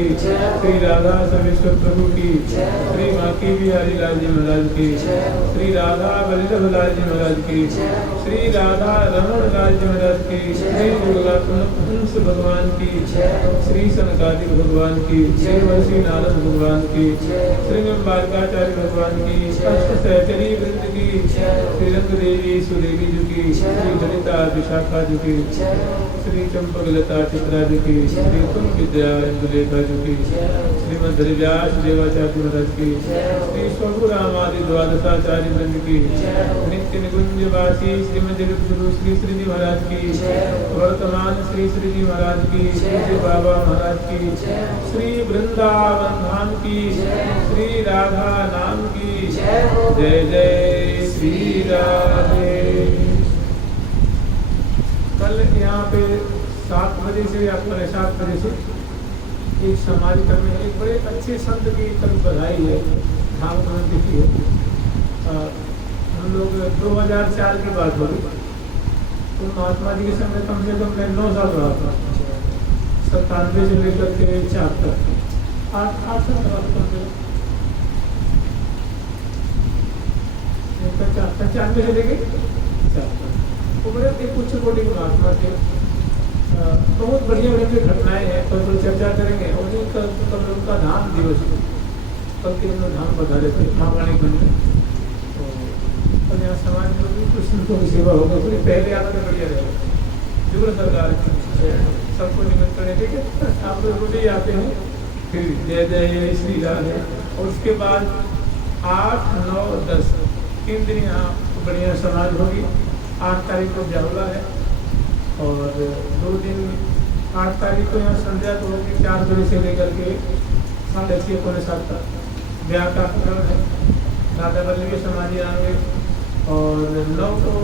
की, श्री राधा सर्वेश्वर प्रभु की, श्री माकी बिहारी लाल जी महाराज की, श्री राधा वल्लभ लाल जी महाराज की, श्री राधा रमण लाल जी महाराज की, श्री दुर्गाकुंस भगवान की, श्री सनकादिक भगवान की, श्री वंशी नारद भगवान की, श्री बालकाचार्य भगवान की, अष्ट सहचरी वृंद की, श्री रंग देवी सुदेवी जी की, श्री ललिता विशाखा जी की, श्री चंपक लता चित्रा जी की, श्री तुम विद्या इंदुलेखा जी की, श्रीमद हरिव्यास देवाचार्य महाराज की, श्री स्वभु रामादि द्वादशाचार्य वृंद की, नित्य निकुंज वासी श्रीमद जगत गुरु श्री श्रीजी महाराज की, वर्तमान श्री श्रीजी महाराज की, श्री बाबा महाराज की, श्री वृंदावन धाम की, श्री राधा नाम की, जय जय श्री राधे। कल यहाँ पे 7 बजे से या 7 बजे से एक समाधि कर्म में एक बड़े अच्छे संत की कल बधाई है, धाम क्रांति की है। हम लोग 2004 की बात हो गई, तो महात्मा जी के समय कम से कम मैं 9 साल रहा था, 97 से लेकर के 4 तक 8 साल कम से 95 से लेके 4 तक वो बड़े एक उच्च कोटि के महात्मा थे। बहुत बढ़िया बढ़िया घटनाएं हैं, कल तो चर्चा करेंगे। और कल उनका धाम दिवस, कल के उन्होंने धाम बता रहे थे महावाणीगंज में, तो यहाँ समाज में भी कुछ संतों की सेवा होगी, थोड़ी पहले आपने बढ़िया रहेगा। जुगल सरकार सबको निमंत्रण है, ठीक है, आप लोग रोज ही आते हैं। फिर जय जय श्री राधे। और उसके बाद 8, 9, 10 3 दिन यहाँ बढ़िया समाज होगी। 8 तारीख को जावला है और 2 दिन 8 तारीख को यहाँ संध्या को होगी 4 बजे से लेकर के 6:30 पौने 7 तक ब्याह का प्रकरण है। राधा वल्लभी समाधि आएंगे और 9 को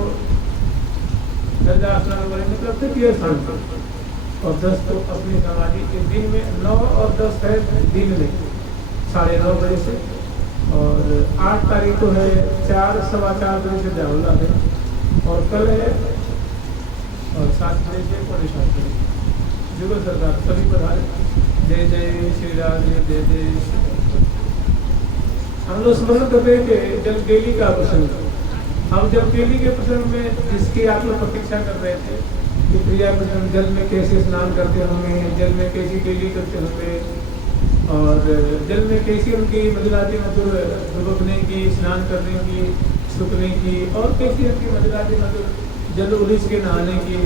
गंगा स्नान करेंगे, मतलब तृतीय स्थान पर। और 10 को अपनी समाधि के दिन में 9 और 10 है दिन में 9:30 बजे से। और 8 तारीख को है 4, 4:15 बजे से जावला है। और कल है और 7 बजे से पौने 7 बजे जुगल सरकार सभी पधारे। जय जय श्री राधे, जय जय श्री राधे। हम लोग स्मरण करते हैं कि जल केली का प्रसंग। हम जल केली के प्रसंग में जिसकी आप लोग प्रतीक्षा कर रहे थे कि प्रिया प्रसंग जल में कैसे स्नान करते होंगे, जल में कैसी केली करते होंगे और जल में कैसी उनकी मधुराती मधुर डुबकने की, स्नान करने की, सूखने की, और कैसी उनकी मधुराती मधुर जल उलिस के नहाने की,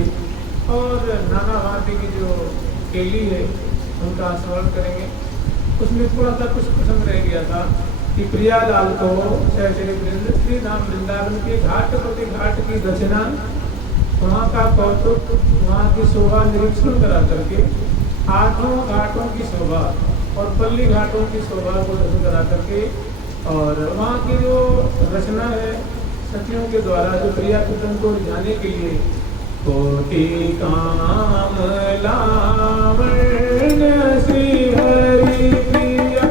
और नाना भांति की जो केली है उनका स्मरण करेंगे। उसमें थोड़ा सा कुछ प्रसंग रह गया था कि प्रियालाल को श्री धाम वृंदावन के घाट प्रति घाट की रचना, वहाँ का कौतुक, वहाँ की शोभा निरीक्षण करा करके 8 घाटों की शोभा और पल्ली घाटों की शोभा को दर्शन करा करके, और वहाँ की जो रचना है सखियों के द्वारा जो प्रिया पुत्र को रिझाने के लिए कोटि काम लावण्य श्री हरि प्रिया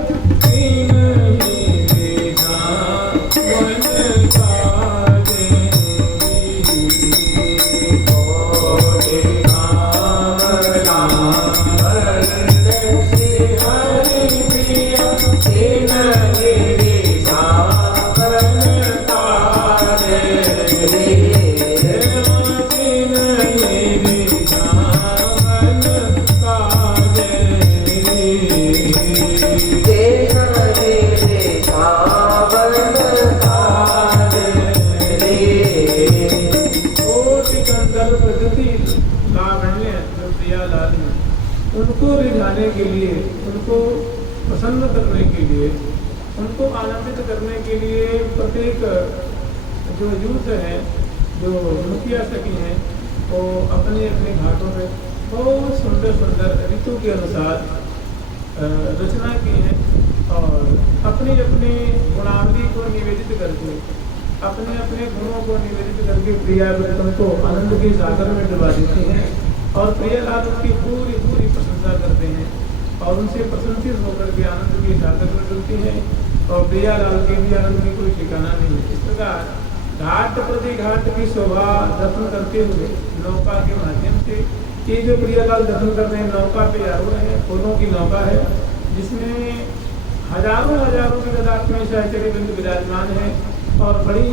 उनको रिझाने के लिए, उनको प्रसन्न करने के लिए, उनको आनंदित करने के लिए प्रत्येक जो यूथ है, जो मुखिया सखी हैं, वो अपने अपने घाटों में बहुत सुंदर सुंदर ऋतु के अनुसार रचना की है और अपनी अपनी गुणावली को निवेदित करके, अपने अपने गुणों को निवेदित करके प्रिया व्रतों को आनंद के सागर में डुबा देती हैं और प्रियलाल उनकी पूरी पूरी प्रशंसा करते हैं और उनसे प्रशंसित होकर के आनंद के सागर में डूबती हैं और प्रियलाल के भी आनंद की कोई ठिकाना नहीं है। इस प्रकार घाट प्रति घाट की शोभा दर्शन करते हुए नौका के माध्यम से, ये जो प्रियलाल दर्शन करते हैं नौका पे आरूढ़ है, फूलों की नौका है जिसमें हजारों हजारों की तादाद में सहचर्य बिंदु विराजमान है और बड़ी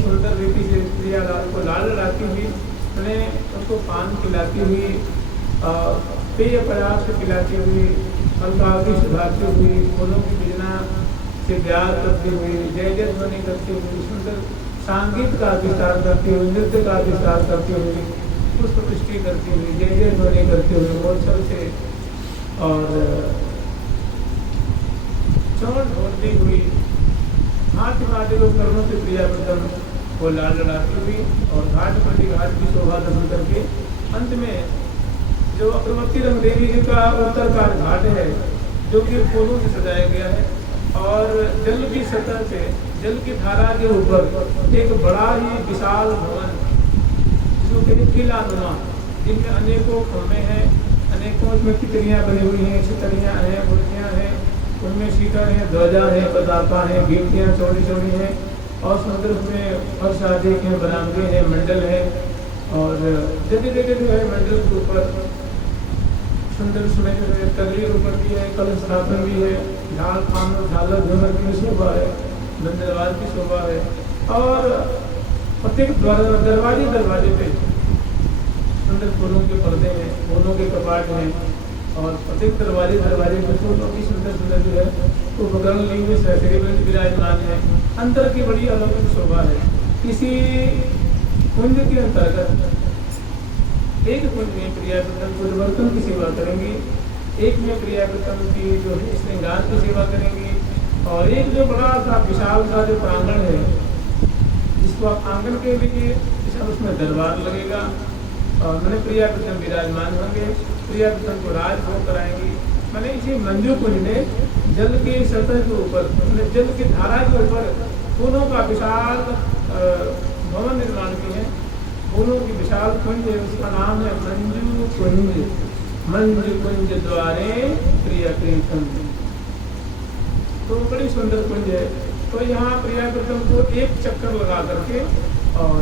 सुंदर रीति से प्रियालाल को लाल लड़ाती हुई उन्हें उसको पान खिलाती हुई, पेय पदार्थ खिलाती हुई, अलकावधि सुधारती हुई, फूलों की बिजना से प्यार करती हुई, जय जय ध्वनि करती हुई, सुंदर संगीत का विस्तार करती हुई, नृत्य का विस्तार करती हुई, पुष्प वृष्टि करती हुई, जय जय ध्वनि करती हुई महोत्सव से और चौड़ ढोलती हुई, हाथ माथे उपकरणों से प्रियावृतम को लाल लड़ाती हुई और घाट प्रति घाट की शोभा दर्शन करके अंत में जो अप्रमत्ती रंग देवी जी का उत्तर का घाट है जो कि फूलों से सजाया गया है और जल की सतह से जल की धारा के ऊपर एक बड़ा ही विशाल भवन जिसको कहते किला नुमा, जिनमें अनेकों खम्भे हैं, अनेकों उसमें कितरियाँ बनी हुई हैं, छितरियाँ हैं, मूर्तियाँ हैं, उनमें शिखर है, ध्वजा है, पताका है, घंटियाँ चौड़ी चौड़ी हैं और सुंदर उसमें फर्श आदि के बरामदे हैं, मंडल है और जगह जगह जो है मंडल के ऊपर सुंदर उसमें जो है तगड़ी ऊपर भी है, कलश स्थापन भी है, झाल खान झालर झूमर की शोभा है, धन्यवाद की शोभा है और प्रत्येक दरवाजे पे सुंदर फूलों के पर्दे हैं, फूलों के कपाट हैं और प्रत्येक दरवाजे पे फूलों की सुंदर सुंदर जो है उपकरण ली हुई सहचर्य विराजमान है। अंतर की बड़ी अलौकिक शोभा है। इसी कुंज के अंतर्गत एक कुंज में प्रियावृतम परिवर्तन की सेवा करेंगी, एक में प्रियावृतम की जो है श्रृंगार की सेवा करेंगी और एक जो बड़ा सा विशाल सा जो प्रांगण है जिसको आप आंगन के लिए उसमें दरबार लगेगा और मैंने प्रियावृतम विराजमान होंगे, प्रियावृतम को राजभोग कराएंगी। मैंने इसी मंजू कुंज में जल की सतह के ऊपर जल की धारा के ऊपर फूलों का विशाल भवन निर्माण किए हैं। फूलों की विशाल कुंज है, उसका नाम है मंजू कुंज, मंजू कुंज द्वारे प्रिया प्रीतम। तो बड़ी सुंदर कुंज है। तो यहाँ प्रियावृतम को एक चक्कर लगा करके और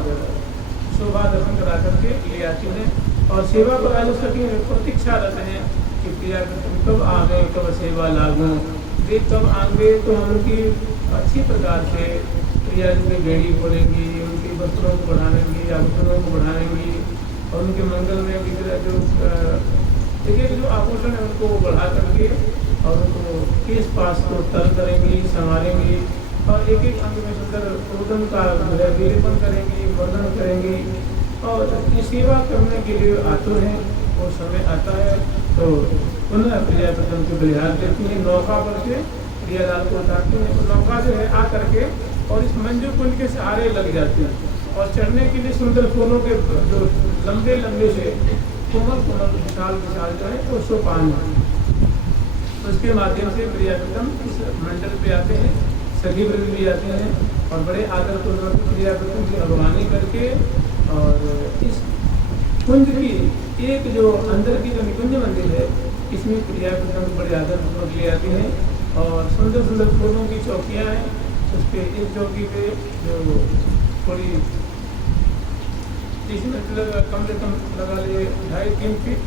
शोभा दर्शन करा करके ले आती हैं और सेवा पर आज सभी प्रतीक्षा रहते हैं कि प्रियावृतम कब आ गए, कब सेवा लागू, वे कब आएंगे तो हम उनकी अच्छी प्रकार से प्रिया जी की बेड़ी खोलेंगी, उनके वस्त्रों को बढ़ाएंगी, आभूषणों को बढ़ाएंगी और उनके मंगल में जो एक जो आभूषण है उनको बढ़ा करके और उनको केस पास को तर करेंगी, संवारेंगी और एक एक अंग में सुंदर रोदन का विलेपन करेंगी, वर्णन करेंगी और ये सेवा करने के लिए आतुर हैं। वो समय आता है तो पुनः प्रियावृतम को बलिहार देती है, नौका पर से प्रियालाल को उठाते हैं। तो नौका जो है आ करके और इस मंजू कुंज के सहारे लग जाती है और चढ़ने के लिए सुंदर फूलों के जो लंबे लंबे से कोमल कोमल विशाल विशाल जो है वो सोपान है, उसके माध्यम से प्रियावृतम इस मंडल पे आते हैं, सखी वृंद भी आते हैं और बड़े आदर पूर्वक प्रियावृतम की अगवानी करके और इस कुंज की एक जो अंदर की जो निकुंज मंदिर है इसमें प्रियावृतम को बड़े आदर पूर्वक ले आते हैं और सुंदर सुंदर फूलों की चौकियाँ हैं। उस पर एक चौकी पे जो थोड़ी 30 मिनट कम से कम लगा लिए 2.5-3 फीट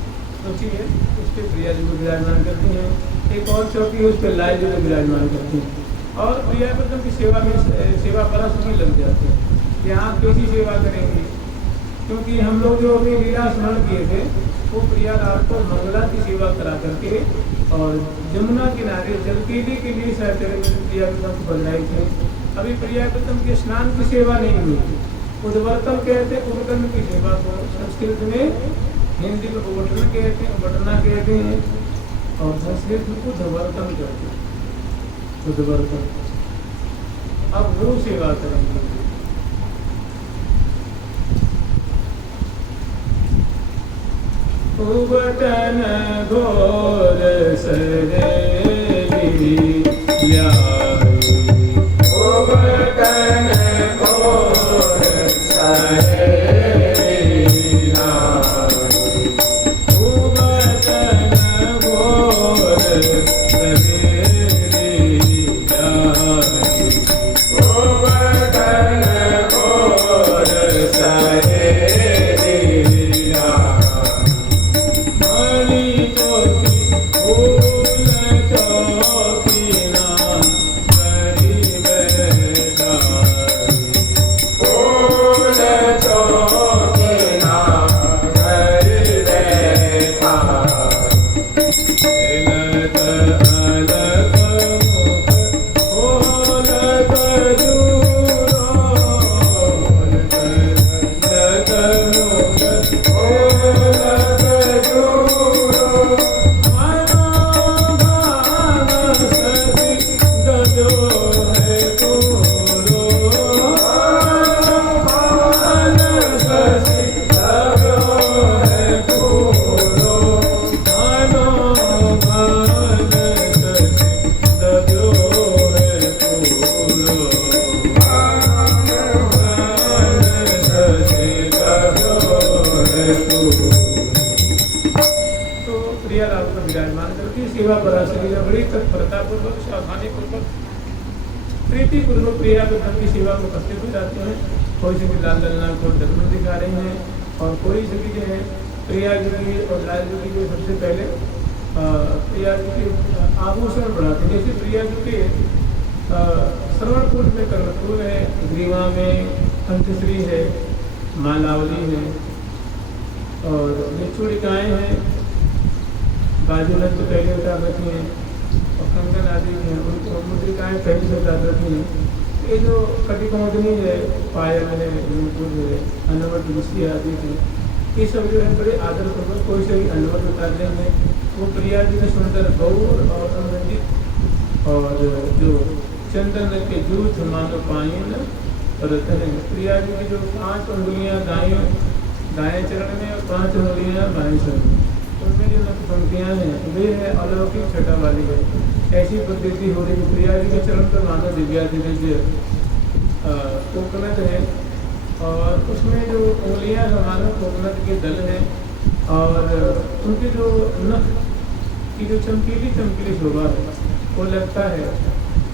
ऊँची है, उस पर प्रिया जी को विराजमान करती हैं। एक और चौकी है उस पर लाल जी को विराजमान करती हैं और प्रियावृतम की सेवा में सेवा बरस भी लग जाती है। यहाँ कैसी सेवा करेंगी, क्योंकि हम लोग जो अभी लीला स्मरण किए थे वो प्रियालाल को मंगला की सेवा करा करके और यमुना किनारे जलकेली के लिए सहचर्य प्रियावृतम को बदलाई थे। अभी प्रियावृतम के स्नान की सेवा नहीं हुई थी। उद्वर्तन कहते हैं उद्वर्तन की सेवा को संस्कृत में, हिंदी में उद्वर्तन कहते हैं, उद्वर्तना कहते हैं और संस्कृत में उद्वर्तन कहते हैं, उद्वर्तन। अब वो सेवा करेंगे। उबटन घोर सरेली लाई, उबटन घोर सरेली लाई, उबटन घोर सरेली लाई, उबटन घोर सरेली लाई। विराजमान करके सेवा पराशरी का बड़ी तत्परता पूर्वक सावधानी पूर्वक प्रीति पूर्वक प्रिया विधान की सेवा में उपस्थित हो जाते हैं। कोई सभी लाल ललना को दर्शन दिखा रहे हैं और कोई सभी जो है प्रिया जी की और लाल जी की जो सबसे पहले प्रिया जी के आभूषण बढ़ाते हैं। जैसे प्रिया जी के श्रवणपुर में कर्णपुर है, ग्रीवा में कंठश्री है, मालावली है और ये चूड़िकाएँ हैं, बाजूलन तो पहले उतार रखी हैं और कंगन आदि हैं, उनको मुद्रिकाएँ पहले से उतार रखी हैं। ये जो कटिकौंदनी है, पायल है, मुकुट है, अनवट ऋषि आदि है, ये सब जो है बड़े आदर पूर्वक कोई से भी अनवट उतार देंगे। वो प्रिया जी में सुंदर गौर और अमृत और जो चंदन के जूथ मानो पाइन रतन है। प्रिया जी की जो 5 उंगलियां दाएं चरण में और 5 उंगलियां बाएं चरण में, उनमें जो नखपंक्तियाँ हैं वे है अलौकिक छटा वाली है। ऐसी प्रतीति हो रही प्रिया जी के चरण पर मानो दिव्या दिव्य कोकनत है और उसमें जो उंगलियां है मानो कोकनत के दल हैं और उनके जो नख की जो चमकीली शोभा है वो लगता है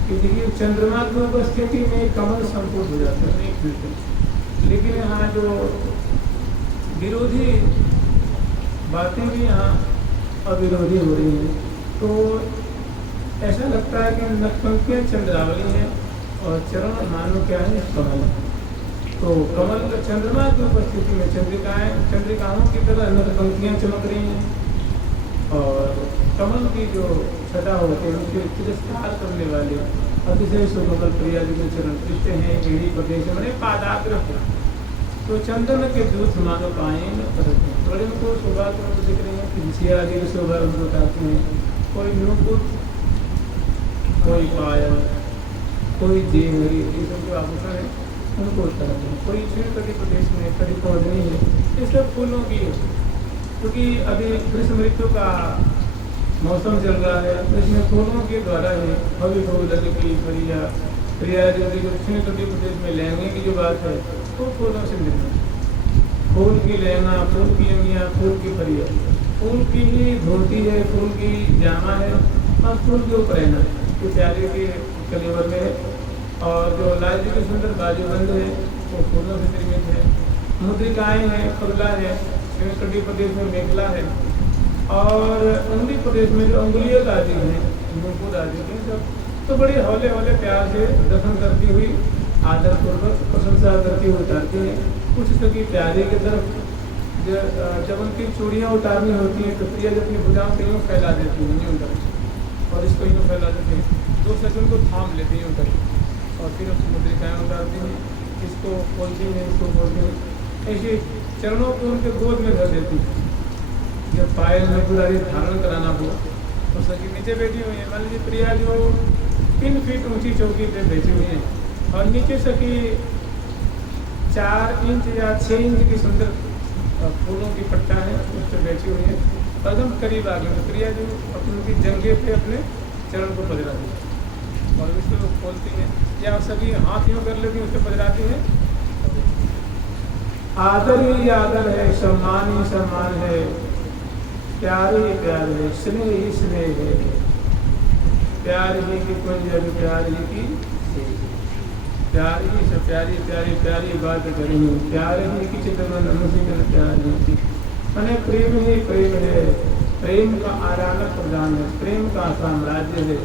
कि देखिए चंद्रमा की उपस्थिति में कमल संपूर्ण हो जाता है, नहीं खिलते। लेकिन यहाँ जो विरोधी बातें भी यहाँ अविरोधी हो रही हैं तो ऐसा लगता है कि नखपंक्तियाँ चंद्रावली हैं और चरण मानो क्या है कमल। तो कमल चंद्रमा की उपस्थिति में चंद्रिकाओं की तरह नखपंक्तियाँ चमक रही हैं और कमल की जो छटा होती है उनके तिरस्कार करने वाले अतिशय सुमंगल प्रिया जी के चरण पृष्ठ हैं, एड़ी प्रदेश बने पादाग्र है। तो चंदन के दूत मानो पाए बड़े उनको शोभा को दिख रही है, तुलसिया आदि की शोभा उनको बताती हैं। कोई मुकुट, कोई पायल, कोई जेवरी, ये सब जो आभूषण है उनको उतारते हैं। कोई क्षीण कटी प्रदेश में कटिकौंदनी है, ये सब फूलों की है। क्योंकि अभी ग्रीष्म ऋतु का मौसम चल रहा है तो इसमें फूलों के द्वारा है भव्य फूल की फरिया प्रिया जो दक्षिण कटी प्रदेश में लहंगे की जो बात है तो फूलों से मिलती। फूल की लहंगा, फूल की अंगियाँ, फूल की फरिया, फूल की ही धोती है, फूल की जामा है और फूल के ऊपर रहना है। प्यारे के कलेवर में है और जो लाल जी के सुंदर बाजूबंद है वो फूलों से निर्मित है। मुद्रिकाएँ हैं, कबला है, कटी प्रदेश में मेखला है और उंगली प्रदेश में जो अंगुलियों आदि हैं, मुकुट आदि हैं, सब तो बड़े हौले हौले प्यार से दर्शन करती हुई आदरपूर्वक प्रशंसा करती हुई उतारती हैं। कुछ सकी प्यारे की तरफ जब उनकी चूड़ियाँ उतारनी होती हैं तो प्रिया जब अपनी भुजाओं को यूँ फैला देती हैं, यूँ उतर और इसको यूँ फैला देती हैं, 2 सेकंड को थाम लेती हैं उतर और फिर उसकी मुद्रिकाएँ उतारती हैं, इसको खोलती हैं, इसको खोलती हैं, ऐसे चरणों को उनके गोद में धर देती हैं। जब पायल में पूरा धारण कराना हो तो सखी नीचे बैठी हुई है। मान लीजिए प्रिया जो 3 फीट ऊंची चौकी पे बैठी हुई है और नीचे सखी 4 इंच या 6 इंच की सुंदर फूलों की पट्टा है उस पर बैठी हुई है। एकदम करीब आ गई तो प्रिया जो अपनी जंघे पे अपने चरण को पधराती है और उसको खोलती है या सभी हाथ यूँ कर लेती है, उसको पधराती है। आदर ही आदर है, सम्मान ही सम्मान है, प्यार ही प्यार है, स्नेह ही स्नेह है, प्यार ही की कुंज है, प्यार ही की प्यार ही सब प्यारी प्यारी प्यारी बात करेंगे, प्यार ही की चित्रमन अनुसिंह प्यार ही मैंने प्रेम ही प्रेम है, प्रेम का आराधक प्रदान है, प्रेम का साम्राज्य है।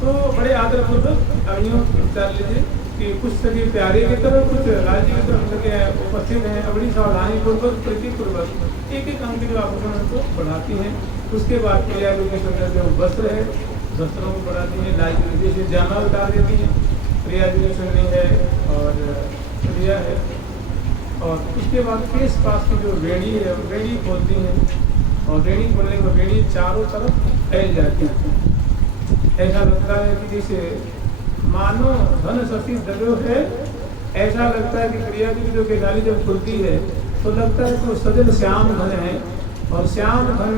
तो बड़े आदरपूर्वक अभियों कर लीजिए कि कुछ सभी प्यारे की तरफ कुछ राज्य की तरफ लगे उपस्थित हैं। बड़ी सावधानी पूर्वक प्रीतिपूर्वक एक एक अंग जो आभूषण को बढ़ाती हैं। उसके बाद प्रिया के सुंदर जो वस्त्र है वस्त्रों को बढ़ाती हैं, लाल जी से जामा उतार देती हैं, प्रिया जी सुननी है और प्रिया है और उसके बाद केस पास की जो वेड़ी है वो वेड़ी खोलती हैं और वेड़ी खोलने पर वेड़ी चारों तरफ फैल जाती है। ऐसा लगता है कि जैसे मानो धन शशि दबे है, ऐसा लगता है कि प्रिया जी की जो केशाली जब खुलती है तो लगता है तो सजल श्याम घन है और श्याम घन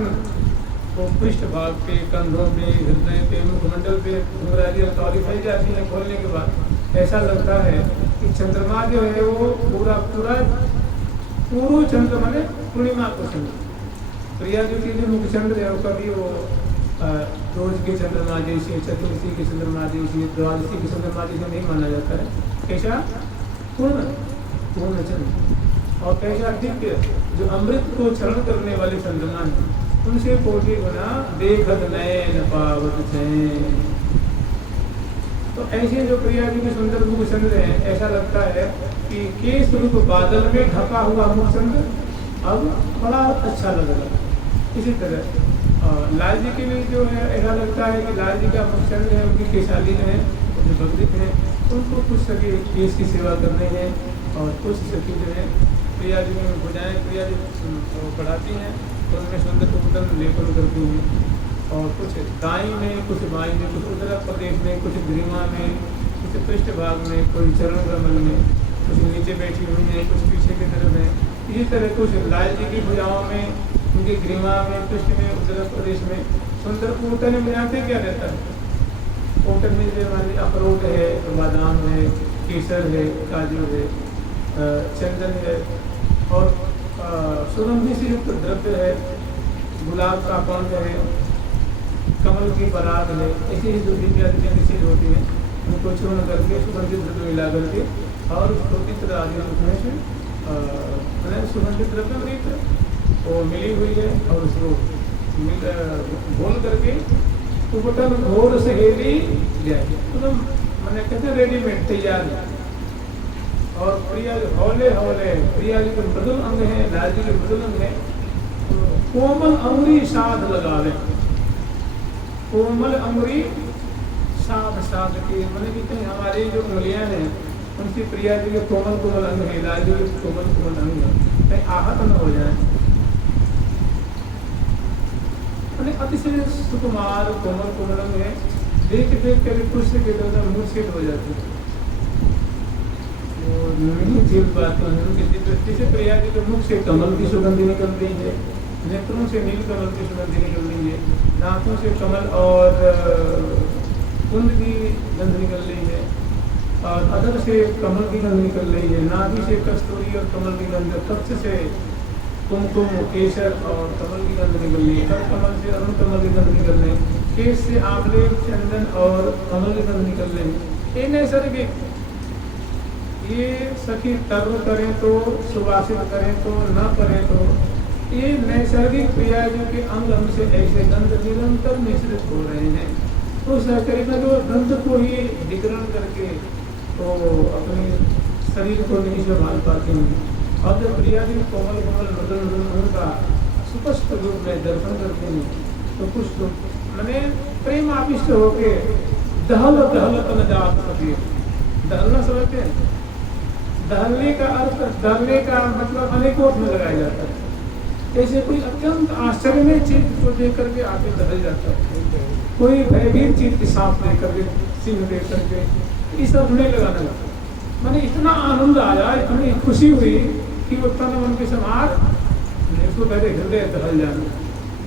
को पृष्ठ भाग पे, कंधों पे, हृदय पे, मुखमंडल पे घुंघराली रतौली फैल जाती है। खोलने के बाद ऐसा लगता है कि चंद्रमा जो है वो पूरा पूरा पूर्व चंद्र माने पूर्णिमा को चंद्र। प्रिया जी की जो मुख्य चंद्र है वो कभी वो रोज के चंद्रमा जैसे, चतुर्थी के चंद्रमा जैसे, द्वादशी के चंद्रमा जैसे नहीं माना जाता है। कैसा पूर्ण चंद्र। और कैसा दिव्य जो अमृत को क्षरण करने वाले चंद्रमा है, उनसे कोटि गुना देखत नयन पावत चैन। तो ऐसे जो प्रिया जी के सुंदर मुख चंद्र है, ऐसा लगता है कि केस रूप बादल में ढका हुआ मुख चंद्र अब बड़ा अच्छा लग रहा है। इसी तरह लाल जी के भी जो है ऐसा लगता है कि लाल जी का मुख चंद्र है, उनकी केशाली जो है जो भगवत है, उनको कुछ सखी केस की सेवा करने हैं और कुछ सखी जो है प्रिया जी में भुजाएं प्रिया जी बढ़ाती हैं तो उनमें सुंदर कुंदन लेपन करती हैं। और कुछ दाई में, कुछ बाई में, कुछ उत्तर प्रदेश में, कुछ ग्रीमा में, कुछ पृष्ठ भाग में, कोई चरण कमल में, कुछ नीचे बैठी हुई है, कुछ पीछे की तरफ है। इसी तरह कुछ लाल जी की भुजाओं में, उनकी ग्रीमा में, पृष्ठ में, उत्तर प्रदेश में सुंदर कोटन में आते क्या रहता है। कोटन में जो हमारे अखरोट है, बादाम है, केसर है, काजू है, चंदन है और सुगंधी से युक्त द्रव्य है, गुलाब का पंख है, कमल की पराग है। ऐसी ही जो दिव्य चीज होती है उनको चूर्ण करके सुगंधित द्रव्य मिला करके और उसको इत्र आदि उसमें से सुगंधित द्रव्य मिली वो मिली हुई है और उसको घोल करके उपटन घोर से हेली जाए तो मैंने कहते रेडीमेड तैयार है। और प्रिया हौले हौले प्रिया जी के मृदुल अंग है, लाल जी के मृदुल अंग है, कोमल अंगुरी साध लगावे। कोमल अंगुरी साध साध के मैंने कहते हैं हमारी जो उंगलियां हैं उनकी प्रिया जी के कोमल कोमल अंग है, लाल जी के कोमल कोमल अंग है, कहीं आहत न हो जाए। अतिशय सुकुमार कोमल कोमल अंग है, देख देख कर कुछ के मूर्छित हो जाते हैं, वो नहीं झेल पाते हैं। उनकी दृष्टि से प्रिया जी के मुख से कमल की सुगंधी निकल रही है, नेत्रों से नील कमल की सुगंधी निकल रही है, नाकों से कमल और कुंद की गंध निकल रही है और अधर से कमल की गंध निकल रही है, नाभि से कस्तूरी और कमल की गंध, कक्ष से कुमकुम केसर और कमल की गंध निकल रही है, कमल से अरुण कमल की गंध निकल रही है, केस से आंवले चंदन और कमल की गंध निकल रही है। ये नैसर्गिक ये सखी कर्म करें तो सुवासित करें तो न करें तो ये नैसर्गिक प्रिया जी के अंग अंग से ऐसे गंध निरंतर मिश्रित हो रहे हैं। तो सहचरिता जो गंध को ही विकरण करके तो अपने शरीर को नहीं संभाल पाते हैं। और जब प्रिया जी कोमल कोमल मृदुल मृदुल का सुस्पष्ट रूप में दर्शन करते हैं तो कुछ तो मैंने प्रेम आविष्ट होके दहल दहल तन जात सके। दहलना समझते हैं, दहलने का अर्थ, दहलने का मतलब अनेकों में लगाया जाता है। जैसे कोई अत्यंत आश्चर्य में चीज को देख करके आगे दहल जाता है, कोई भयभीत चीज की सांप देख करके, सिंह देख करके, इस अर्थ में लगाना लगता है। मैंने इतना आनंद आया, इतनी खुशी हुई कि वो तन मन के समार उसको कहते हृदय दहल जाना।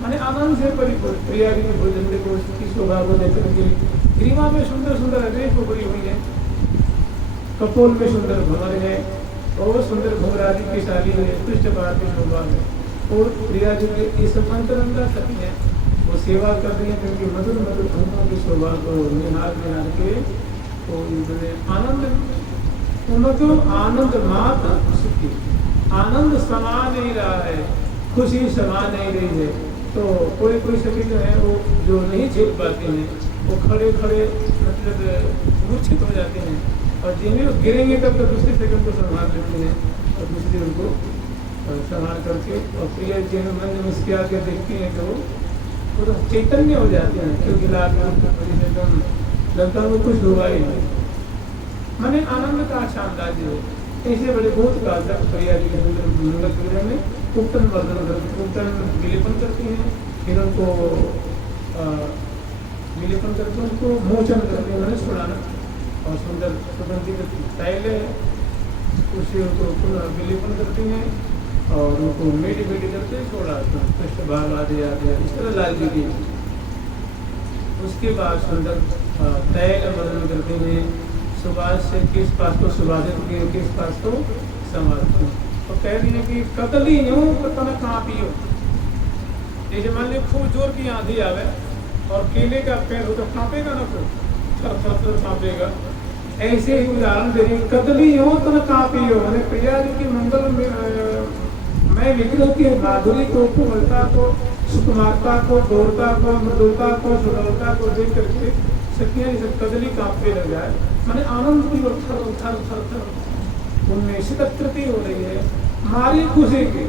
मैंने आनंद से परिपूर्ण प्रिया जी के भोजन को उसकी शोभा को देखकर के ग्रीवा में सुंदर सुंदर अनेक उभरी हुई है, कपोल में सुंदर भंवर है और सुंदर भंवरादि की शाली है, पृष्ठपात की शोभा है और प्रिया जी के इस अंतरंगा सखी है वो सेवा कर रही है क्योंकि मधुर मधुर अंगों की शोभा को निहार निहार के तो आनंद उनको आनंद मात्र सुखी, आनंद समा नहीं रहा है, खुशी समा नहीं रही है। तो कोई कोई सखी जो है वो जो नहीं झेल पाते हैं वो खड़े खड़े मतलब मूर्छित हो जाते हैं और जिन्हें वो गिरेंगे तब तो दूसरी सेकंड को संभाल लेते हैं और दूसरी उनको संभाल करके और प्रिय जी में मन में इसके आगे देखती हैं तो वो तो चैतन्य हो जाते हैं क्योंकि एकदम लगता है वो कुछ हुआ ही नहीं। मैंने आनंद का साम्राज्य है। ऐसे बड़े बहुत काल तक प्रिया जी के मंगल विग्रह में कुप्तन वर्धन करते, कुप्तन विलेपन करती हैं, फिर उनको विलेपन करके उनको मोचन करते हैं, मैंने छुड़ाना और सुंदर सुगंधित तैल है उसे उनको पुनः विलेपन करती हैं और उनको मेडी मेडी करके छोड़ा पृष्ठ भाग आदि आदि इस तरह लाल जी की। उसके बाद सुंदर तैल वर्धन करते हैं, सुभाष से किस पास को सुभाषित किए, किस पास को समाप्त तो कह रही है कि कदली यूं तन कांपियो। जैसे मान लीजिए खूब जोर की आंधी आवे और केले का पेड़ हो तो कांपेगा ना, तो थर थर थर कांपेगा। ऐसे ही उदाहरण दे रही, कदली यूं तन कांपियो, मैंने प्रिया जी की मंगल मैं विग्रह की माधुरी को, कोमलता को, सुकुमारता को, गौरता को, मृदुलता को, सुंदरता को देख करके सखियां जैसे कदली कांपने लग जाए, मैंने आनंद की और थर थर थर थर उनमें शिकत्रती हो रही है, मारी खुशी की।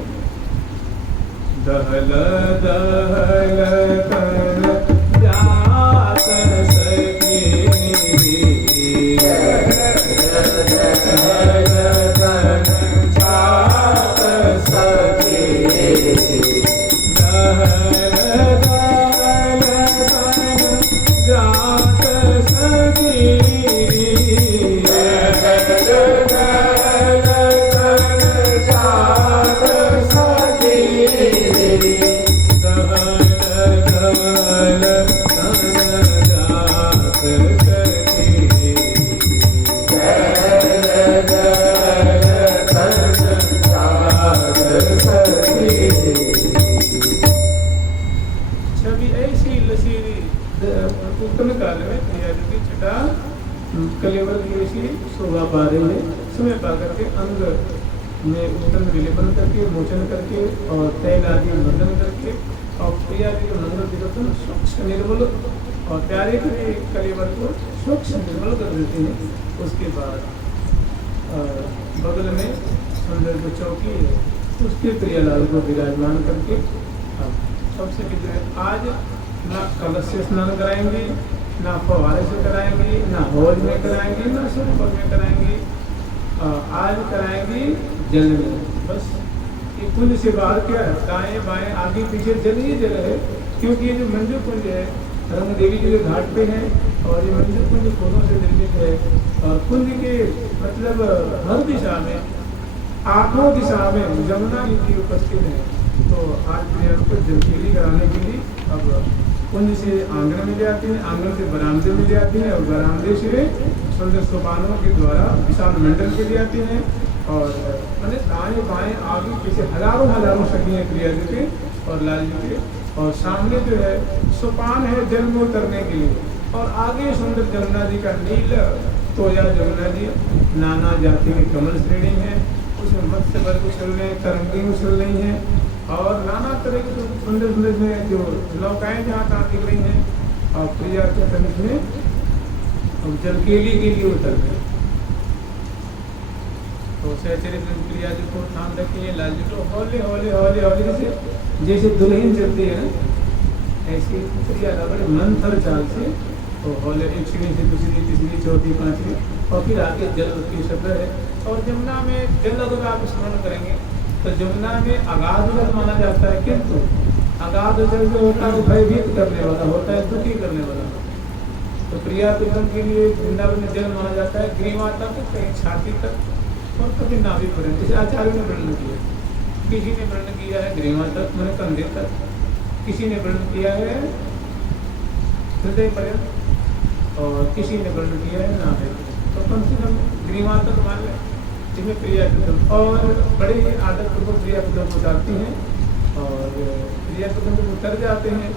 दहल दहल कर जात सखी, कलेवर की ऐसी शोभा पा रही है। समय पा करके अंग में उत्तम विलेपन करके, मोचन करके और तैल आदि बंधन करके और प्रिया जी को मंगल दिवसन स्वच्छ निर्मल और प्यारे के कलेवर को स्वच्छ निर्मल कर देते हैं। उसके बाद बगल में सुंदर जो चौकी है उसके प्रियालाल को विराजमान करके सबसे पहले आज ना कलश से स्नान कराएंगे, ना फवारे से कराएंगे, ना हौज में कराएंगे, ना सरोवर में कराएंगे, आज कराएंगे जल में। बस ये कुंज से बाहर क्या है, दाएं बाएं आगे पीछे जल ही जल है, क्योंकि ये जो मंजू कुंज है रंग देवी जी के घाट पे है और ये मंजू कुंज फूलों से निर्मित है। और कुंज के मतलब हर दिशा में, आठों दिशा में जमुना जी उपस्थित है। तो आज प्रिया को जलखेली कराने के लिए अब कुंज से आंगन में ले आते हैं, आंगन से बरामदे में ले आते हैं और बरामदे से सुंदर सोपानों के द्वारा विशाल मंडल पे ले आते हैं। और मैंने दाएं बाएं आगे पीछे हजारों हजारों सखियां प्रिया जी के और लाल जी के, और सामने जो है सोपान है जल में उतरने के लिए, और आगे सुंदर जमुना जी का नील तोया जमुना जी, नाना जाति की कमल श्रेणी है, उसमें मत्स्य वर्ग उछल रहे हैं, तरंगी उछल रही हैं और नाना तरह के सुंदर सुंदर में जो नौकाएं जहाँ तहाँ दिख रही हैं। और प्रिया के समीप में जलकेली के लिए उतर गए। तो सहचरित प्रिया जी को ध्यान रखिए, लाल जी को हौले हौले हौले हौले जैसे दुल्हन चलती है ना, ऐसी प्रिया का बड़े मंथर चाल से तो हौले एक सीढ़ी से दूसरी तीसरी चौथी पांचवी और फिर आगे जल की शब्द है। और जमुना में जल अगर आप स्मरण करेंगे तो जमुना में अगाध जल माना जाता है, किंतु अगाध जल जो होता है वो भयभीत करने वाला होता है, दुखी करने वाला। तो प्रिया तुलम के लिए वृंदावन में जल माना जाता है ग्रीवा तक, कहीं छाती तक और कभी नाभि पर्यंत। इसे आचार्य ने वर्णन किया, किसी ने वर्णन किया है ग्रीवा तक मैंने कंधे तक, किसी ने वर्णन किया है हृदय पर्यंत और किसी ने वर्णन किया है नाभि। तो कम से कम ग्रीवा तक मान लें, जिसमें प्रिया कुटुंब और बड़े ही आदर पूर्वक प्रिया कुटुंब उतारती हैं और प्रिया कुटुंब उतर जाते हैं।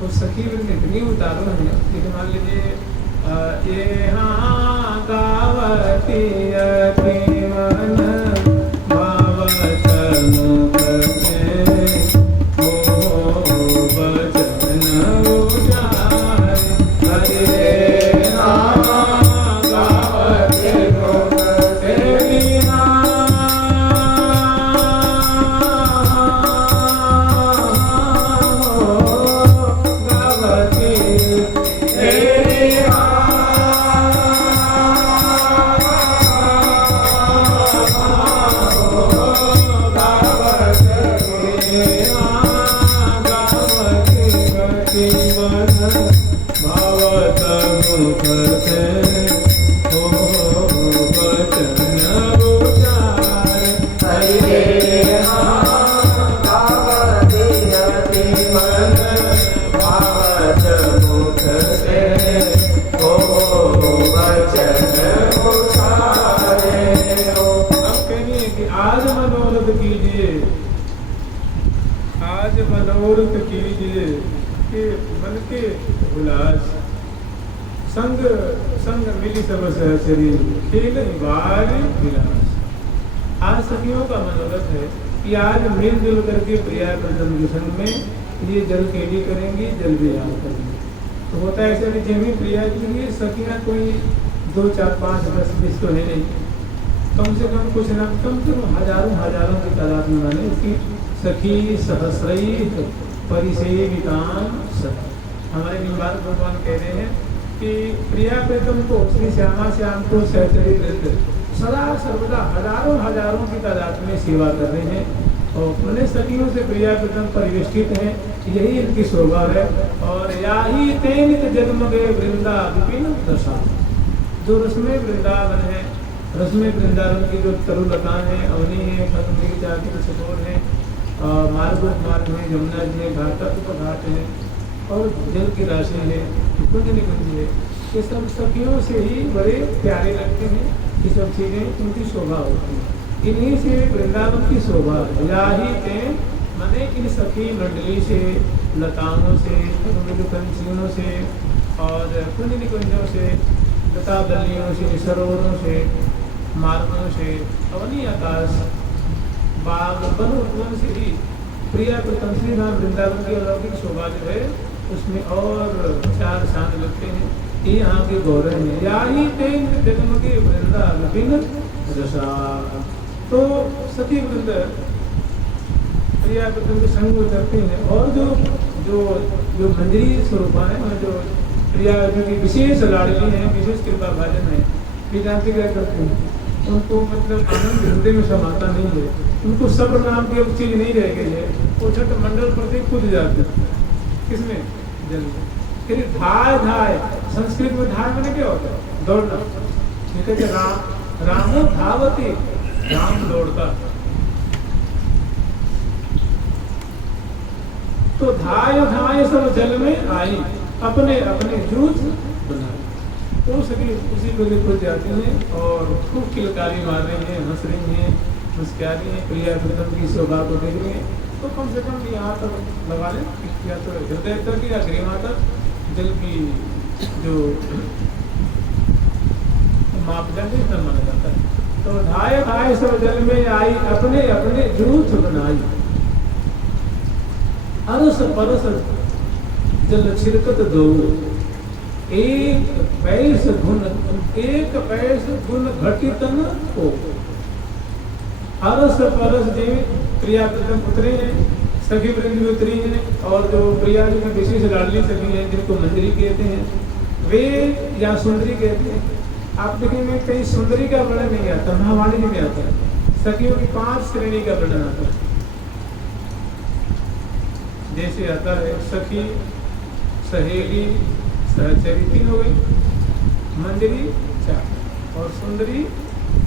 तो सखी वृंद इतनी उतारो है, जैसे मान लीजिए ये हाँ गावती अति मन भावत मुख में हो बचन उजारे, हरे हाँ गावती मुख से मनोरथ कीजिए के मन के उल्लास, संग संग मिली सब सहचरी खेल बार विलास। आज सखियों का मनोरथ है कि आज मिलजुल करके प्रिया प्रथम के संग में ये जल केली करेंगी, जल विहार करेंगे। तो होता है ऐसा कि जिनमें प्रिया के लिए सखियाँ कोई 2, 4, 5, 10, 20 तो है नहीं, कम से कम कुछ ना कम से कम हजारों की तादाद में माने उसकी सखी सहस्रई परिसेवितान सखी। हमारे निम्बार भगवान कह रहे हैं कि प्रिया प्रीतम को श्री श्यामा श्याम को सहचरित सदा सर्वदा हजारों की तादाद में सेवा कर रहे हैं और अपने सखियों से प्रिया प्रीतम परिवेष्टित हैं। यही इनकी शोभा है। और याही तेनित जगमगे वृंदा विपिन दशा, जो रसमय वृंदावन है, रसमय वृंदावन की जो तरुलताएं हैं, अवनी है, पद्मनी जाति के सपोर है, मार्ग है, यमुना जी है, घाटा उपघाट है और जल की राशि है, कुंज निकुंज है, ये सब सखियों से ही बड़े प्यारे लगते हैं। ये सब चीज़ें उनकी शोभा होती है, इन्हीं से वृंदावन की शोभा है। याही ते माने इन सखी मंडली से, लताओं से, पंछियों से और कुंज निकुंजों से, लता बल्लियों से, सरोवरों से, मार्गों से, अवनी आकाश, बाग वन उपवन से ही प्रिया प्रथम श्री धाम वृंदावन की अलौकिक शोभा जो है उसमें और 4 चांद लगते हैं। ये यहाँ के गौरव है। याही तेन जगमगे वृंदा विपिन रसा। तो सती वृंद प्रिया प्रथम के संग उतरते हैं और जो जो जो मंजरी स्वरूपा है, जो प्रिया की विशेष लाडली है, विशेष कृपा भाजन है, ये जानते क्या करते हैं, उनको मतलब आनंद हृदय में समाता नहीं है, उनको सब्र नाम की अब चीज नहीं रह गई है, वो छठ मंडल प्रति कूद जाते हैं। किसमें? जल में। फिर धाय धाय, संस्कृत में धाय मैंने क्या होता है? दौड़ना। कहते रामो धावती, राम दौड़ता। तो धाय धाय सब जल में आई, अपने अपने जूझ बनाए। तो सभी उसी को खुद जाती हैं और खूब किलकारी मार रही हैं, हंस रही हैं, मुस्कुरा रही हैं, प्रिया प्रथम की शोभा को देख रही हैं। तो कम से कम यहाँ तक लगा लें, या तो हृदय तक या ग्रीवा तक जल की जो मापदंड इतना माना जाता है। तो धाय धाय सब जल में आई, अपने अपने जूथ बनाई। अरस परस जल छिड़कत दो, एक पैस गुण घटितन को। हरस परस जी प्रिया प्रथम उतरे हैं, सखी वृंद उतरी हैं और जो प्रिया जी में विशेष लाडली सखी हैं जिनको मंजरी कहते हैं, वे या सुंदरी कहते हैं। आप देखेंगे कहीं सुंदरी का वर्णन नहीं आता, महावाणी में आता है। सखियों की 5 श्रेणी का वर्णन आता है। जैसे आता है सखी, सहेली, सहचरी 3 हो गई, मंजरी 4 और सुंदरी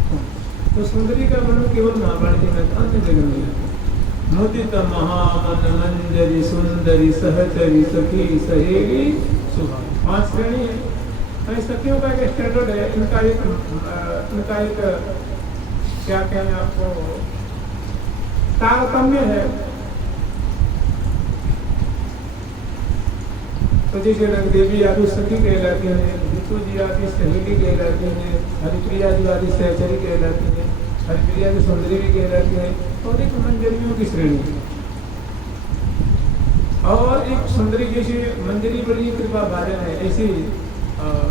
5। तो सुंदरी का वर्णन केवल महावाणी में आता, अन्य जगह नहीं आता। मुदित महामन मंजरी सुंदरी सहचरी सखी सहेली सुहा, 5 श्रेणी है। सखियों का एक स्टैंडर्ड है, इनका एक क्या कहें आपको तारतम्य है। तो जैसे रंगदेवी आदि सखी कहलाती हैं, ऋतु जी आदि सहेली कहलाती हैं, हरिप्रिया जी आदि सहचरी कहलाती हैं, हरिप्रिया जी सुंदरी भी कहलाती हैं और एक मंजरियों की श्रेणी है। और एक सुंदरी जैसी मंजरी बड़ी कृपा भाजना है, ऐसी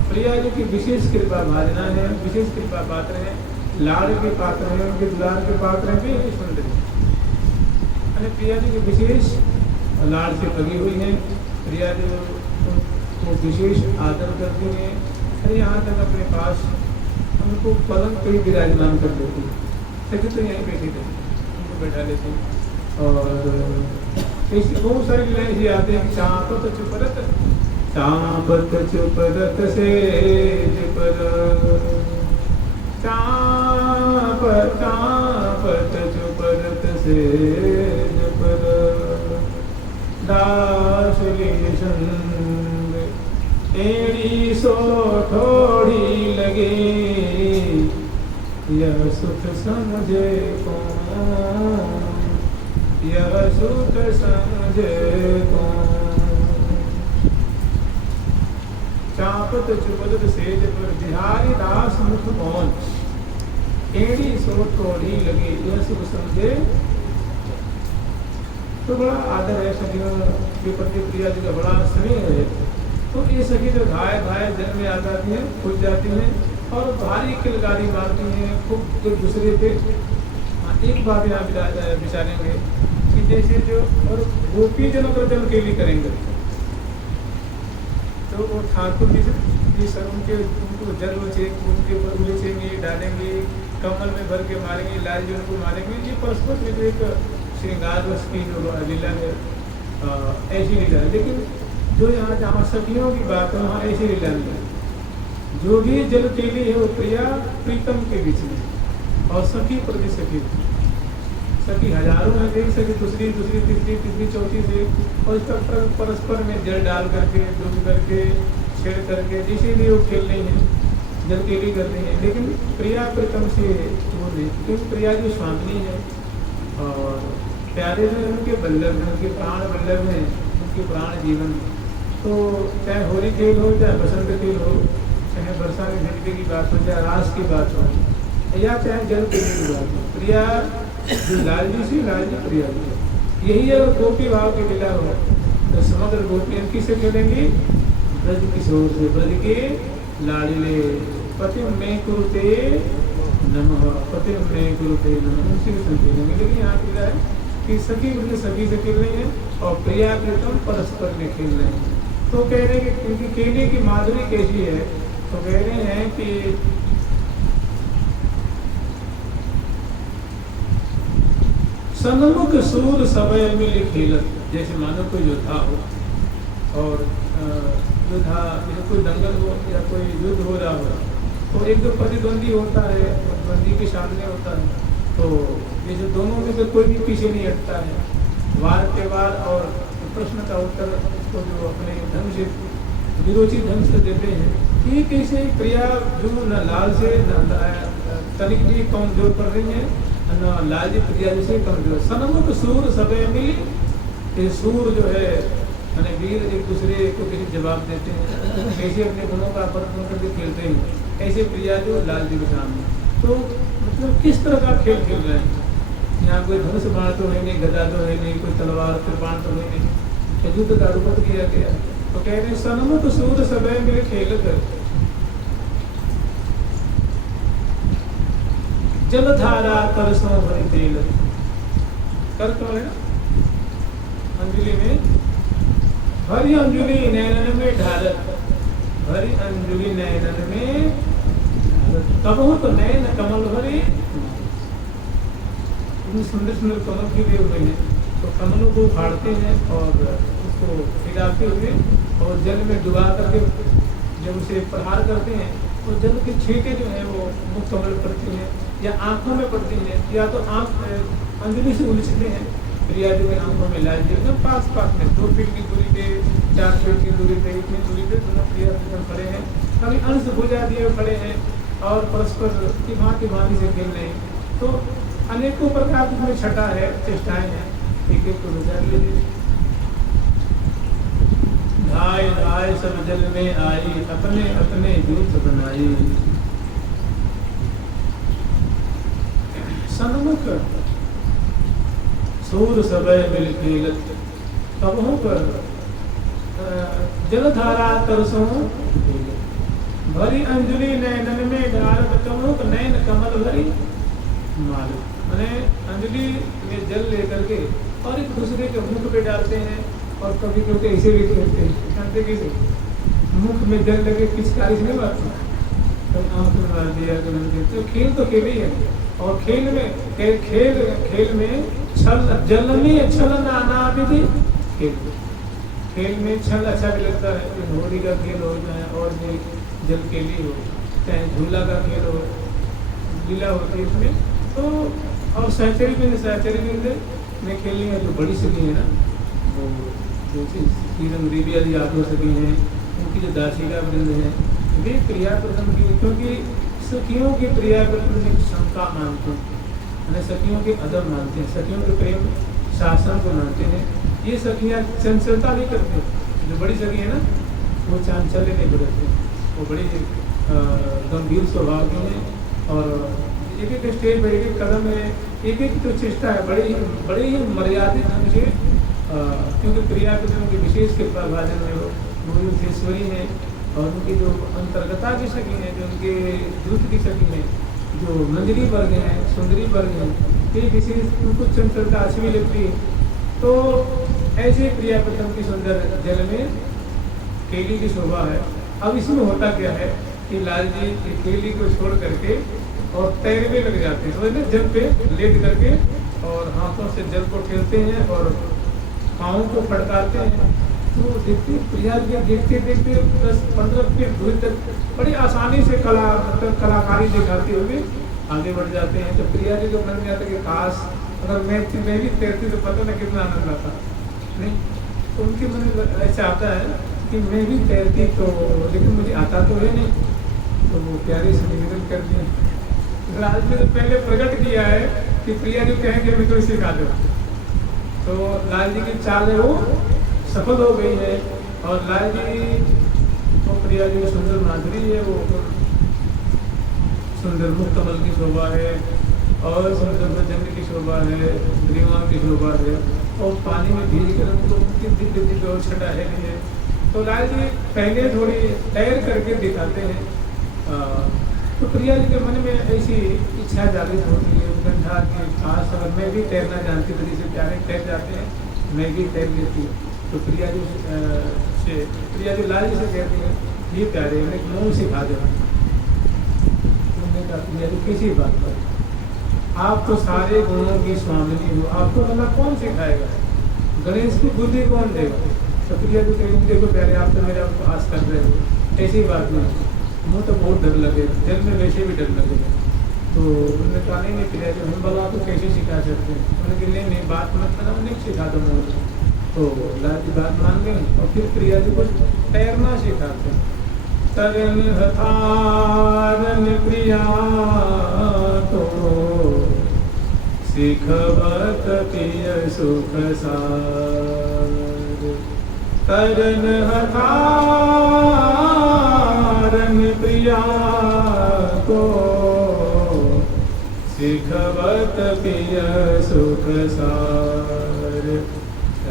प्रिया जी की विशेष कृपा भाजना है, विशेष कृपा पात्र है, लाड़ के पात्र हैं, उनके दुलार के पात्र भी है सुंदरी। प्रिया जी की विशेष लाड़ से लगी हुई है, प्रिया जी को विशेष आदर करती हैं। अरे यहाँ तक अपने पास उनको पलंग पे ही विराजमान कर देती है, सखी तो यहीं बैठी थे, उनको बैठा लेते हैं। और ऐसी बहुत सारी लीलाएं ऐसी आती हैं कि चापत चुपरत, चापत चुपरत से पर, चापत चुपरत से पर, दासली संग एड़ी सो थोड़ी लगे, यह सुख समझे कौन, यह सुख समझे तुम। चापत चुपत सेज पर बिहारी दास मुख मौन, एड़ी सो तोड़ी लगे यह सुख समझे। तो बड़ा आदर है सखियों के प्रति, प्रिया जी का बड़ा स्नेह है। तो ये सखी जो घाय घाय जल में आ जाती हैं, खुल जाती हैं और भारी किलकारी मारती हैं खूब एक दूसरे पे। एक बात यहाँ विचारेंगे कि जैसे जो और गोपी जनों का जन के लिए करेंगे तो वो ठाकुर जी से सर उनको जल उनके ऊपर उलीचेंगे, डालेंगे, कमल में भर के मारेंगे, लाल जी उनको मारेंगे। ये परस्पर में जो एक श्रृंगार रस की जो लीला है ऐसी लीला है। लेकिन जो यहाँ जहाँ सखियों की बात है वहाँ ऐसी लीला नहीं है। जो भी जल केली है वो प्रिया प्रीतम के बीच में और सखी प्रति सखी, सखी हजारों में एक सखी दूसरी दूसरी तीसरी तीसरी चौथी से, और इस तरह परस्पर में जल डाल करके डूब करके छेड़ करके जिसे भी वो खेल रही हैं, जल केली कर रही हैं। लेकिन प्रिया प्रीतम से वो नहीं, क्योंकि प्रिया जो स्वामिनी है और प्यारे में उनके बल्लभ हैं, उनके प्राण बल्लभ हैं, उनके प्राण जीवन। तो चाहे होली खेल हो, चाहे बसंत खेल हो, चाहे वर्षा में भिजने की बात हो, चाहे रास की बात हो, या चाहे जल खेलने की बात हो, प्रिया जो लाल जी सी लाल जी प्रिया जी। यही अगर गोपी भाव की लीला हो तो समग्र गोपियाँ किससे खेलेंगी? ब्रज किशोर से, ब्रज के लाड़िले। पति में कुरुते नमः, पति में कुरुते नमः, उसी के संग खेलेंगे। लेकिन यहाँ लीला है कि सखी उनके सखी से खेल रही हैं और प्रिया प्रीतम परस्पर में खेल रहे हैं। तो कह रहे हैं कि उनकी खेलने की माधुरी कैसी है? तो कह रहे हैं कि सन्मुख सूर सवय मिल खेलत। जैसे मानो कोई योद्धा हो और योद्धा जैसे कोई दंगल हो या कोई युद्ध हो रहा हो, तो एक जो प्रतिद्वंदी होता है, प्रतिद्वंदी के सामने होता है, तो जैसे दोनों में से कोई भी पीछे नहीं हटता है, वार के वार और प्रश्न का उत्तर उसको जो अपने ढंग से विरोची ढंग से देते हैं। ये कैसे प्रिया जो न लाल से तनिक भी कमजोर कर रही है, न लाल जी प्रिया जी से कमजोर। सन्मुख सूर सभे मिली, ये सूर जो है मैंने वीर एक दूसरे को कैसे जवाब देते हैं, कैसे अपने गुणों का अपरत्न करके खेलते हैं, ऐसे प्रिया जो लाल जी के सामने। तो मतलब किस तरह का खेल खेल रहे हैं? यहाँ कोई धनुष बाण तो है नहीं, गदा तो है नहीं, कोई तलवार कृपाण तो है नहीं, युद्ध का रूप किया गया। तो कह रहे सन्मुख सूर सभे मिली खेल कर, जलधारा तरसों भरी तेल। कर तो है अंजलि में, भरी अंजलि नैनन में ढालत, भरी अंजलि नैनन में तब हो तो नैन कमल भरी। सुंदर सुंदर कमल खिले हुए हैं, तो कमलों को फाड़ते हैं और उसको खिलाते हुए और जल में डुबा करके जब उसे प्रहार करते हैं तो जल के छींटे जो हैं वो मुख कमल पड़ती हैं या आंखों में पड़ती हैं, या तो आंख अंजलि से उलझते हैं। प्रिया जी के आंखों में लाल जी एकदम पास पास में 2 फीट की दूरी पे, 4 फीट की दूरी पे, इतनी दूरी पे दोनों प्रिया एकदम खड़े हैं। कभी अंश भुजा दिए खड़े हैं और परस्पर की भांति से खेल रहे हैं। तो अनेकों प्रकार की इसमें छटा है, चेष्टाएं हैं, एक एक को विचार लीजिए। धाय धाय सब जल में आई, अपने अपने जूथ बनाई। सन्मुख सूर सभय मिल खेलत, तबहु पर जलधारा तरसों भरी अंजलि नैनन में ढारत, कमुक नैन कमल भरी माल। मैंने अंजलि में जल लेकर के और एक दूसरे के मुख पे डालते हैं, और कभी कभी ऐसे भी खेलते हैं। करते कैसे? मुख में जल लगे पिचकारी से नहीं मारते, तो आंख में मार दिया। तो खेल तो खेल ही है, और खेल में छल, जल में छल नाना विधि। खेल में छल अच्छा भी लगता है, होली का खेल हो चाहे और भी जल केली हो, चाहे झूला का खेल हो, लीला होती है इसमें। तो और सहचरी बिंद में खेलनी है जो बड़ी सखी है ना, वो जो श्रीरंग देवी आदि आप हो सकी हैं, उनकी जो दासिका वृंद है वे प्रिया प्रथम की, क्योंकि सखियों की प्रिया प्रथम शंका मानते हैं, सखियों के अदब मानते हैं, सखियों के प्रेम शासन को मानते हैं। ये सखियाँ चंचलता नहीं करते, जो बड़ी सखी है ना वो चांचल्य नहीं बदलते, वो बड़ी गंभीर स्वभाव की हैं और एक एक स्टेज पर एक एक कदम है, एक एक जो चेष्टा है बड़े ही मर्यादित ढंग से, क्योंकि प्रिया के की विशेष कृपा भाजन में वो मुरुदेश्वरी हैं और उनकी जो अंतर्गता की सखी हैं, जो उनके दूत की सखी हैं, जो मंजरी वर्ग हैं, सुंदरी वर्ग हैं, ये विशेष उनको चंचलता अच्छी भी लगती है। तो ऐसे प्रिया प्रथम की सुंदर जल में केली की शोभा है। अब इसमें होता क्या है कि लाल जी केली को छोड़ करके और तैरने लग जाते हैं, तो जल पे लेट करके और हाथों से जल को ठेलते हैं और पाँव को फटकारते हैं। तो देखते प्रिया जी देखते देखते 10-15 फीट दूर तक बड़ी आसानी से कलाकारी दिखाते हुए आगे बढ़ जाते हैं। तो प्रिया जी को मन में आता कि काश अगर मैं भी तैरती तो पता ना कितना आनंद आता, नहीं तो उनके मन में ऐसा आता है कि मैं भी तैरती तो, लेकिन मुझे आता तो है नहीं। तो वो प्यारे से निवेदन कर दिए। लाल जी ने पहले प्रकट किया है कि प्रिया जी कहेंगे मैं तो सिखा दो, तो लाल जी की चाल है वो सफल हो गई है। और लाल जी तो प्रिया जी सुंदर माधुरी है, वो सुंदर मुख कमल की शोभा है और सुंदर प्रचंड की शोभा है, ग्रीवा की शोभा है और पानी में भीग कर उनको उनकी दिव्य दिव्य और छटा है। तो लाल जी पहले थोड़ी तैर करके दिखाते हैं। तो प्रिया जी के मन में ऐसी इच्छा जागृत होती है, गंधा के पास अगर मैं भी तैरना जानती तो जैसे प्यारे तैर जाते हैं, मैं भी तैर लेती। तो प्रिया जी लाल जी से कहती है ये प्यारे मैं मुँह सिखा दो। तुमने कहा प्रिया जी किसी बात पर, आप तो सारे गुणों की स्वामिनी हो, आपको भला कौन सिखाएगा, गणेश की बुद्धि कौन देगा। तो प्रिया जी कहेंगे देखो प्यारे आप तो मेरा उपहास कर रहे हो, ऐसी बात नहीं, मुँह तो बहुत डर लगे, जल में वैसे भी डर लगेगा। तो उन्होंने कहा नहीं प्रिया जी हम भला आपको कैसे सिखा सकते हैं। उन्होंने कहा नहीं बात मत बनाओ, नहीं सिखा दो मुझे। तो लाल जी बात मान गई और फिर प्रिया जी को तैरना सिखाते हैं। तरन हथारन प्रिया तो सिखवत पिय सुख सार, तरन हथारन प्रिया को सिखवत पिय सुख सार,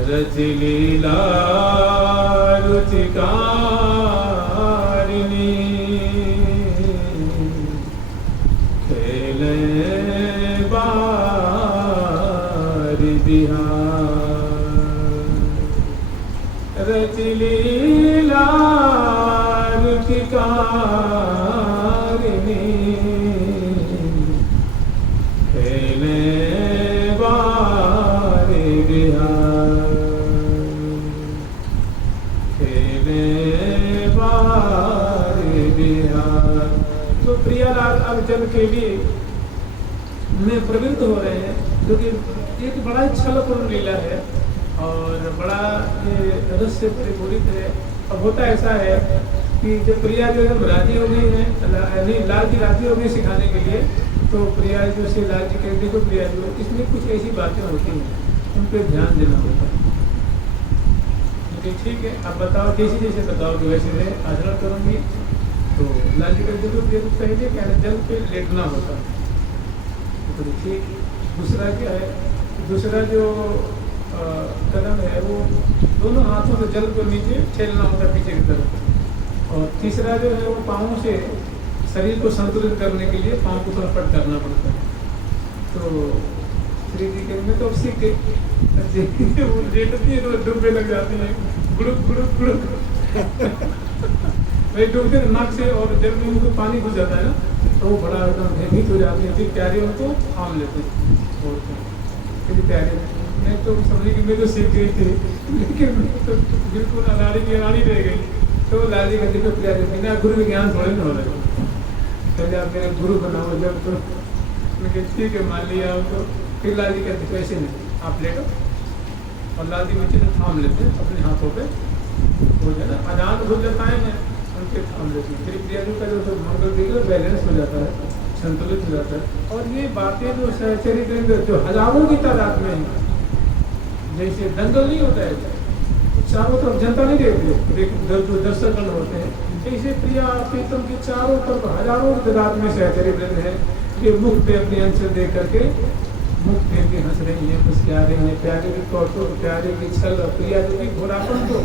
रच लीला रुचिकारिणी खेले बारी बिहार, रच लीला रुचिकारिणी खेले बारी बिहार, तो प्रियालाल अब जल के लिए में प्रवृत्त हो रहे हैं, जो कि एक बड़ा छलपूर्ण लीला है और बड़ा रस से परिपूरित है। अब होता ऐसा है कि जब प्रिया जो एकदम राजी हो गई है, नहीं लाल जी राजी हो गई सिखाने के लिए, तो प्रिया जो से लाल जी कहते देखो प्रिया जो इसमें कुछ ऐसी बातें होती हैं उन पर ध्यान देना होता है। ठीक है आप बताओ जैसे जैसे बताओ कि वैसे मैं आचरण करूँगी। तो लाल जी कहते तो पहले क्या है जल पे लेटना होता है। तो ठीक दूसरा क्या है, दूसरा जो कदम है वो दोनों हाथों से जल को नीचे ठेलना होता है पीछे की तरफ। और तीसरा जो है वो पाँव से शरीर को संतुलित करने के लिए पाँव को पट करना पड़ता है। तो श्री जी के में तो अब सीख गई, वो लेटती है तो डूबने लग जाती है, गुड़ुक गुड़ुक गुड़ुक वही डूबते नाक से और जब में उनको पानी घुस जाता है ना तो वो बड़ा एकदम भयभीत हो जाती है। फिर प्यारे उनको थाम लेते हैं और फिर प्यारे मैं तो समझी कि मैं तो सीख गई थी, लेकिन तो बिल्कुल अनाड़ी की अनाड़ी रह गई। तो लाल जी कहते तो प्यारे बिना गुरु विज्ञान थोड़े ना हो रहे, पहले आप मेरे गुरु बनाओ जब। तो ठीक है मान लिया उनको। फिर लाल जी कहते तो ऐसे नहीं आप लेटो और लाल जी नीचे थाम लेते अपने हाथों पे, वो जो है ना अजान घुस जाता है उनके थाम लेते। फिर प्रिया जी का जो मंगल बिगड़ बैलेंस हो जाता है, संतुलित हो जाता है। और ये बातें जो चरित्र जो हजारों की तादाद में हैं, जैसे दंगल नहीं होता है, चारों तरफ जनता नहीं देखते, जो दर्शकगण होते हैं, जैसे प्रिया प्रीतम के चारों तरफ हजारों रात में सहचरी वृंद है, ये मुख पे अपने अंश देख करके मुख फेर के हंस रही है, मुस्कुरा रही है, प्यारे की कौतुक, प्यारे की छल, प्रिया जो की घोरापन को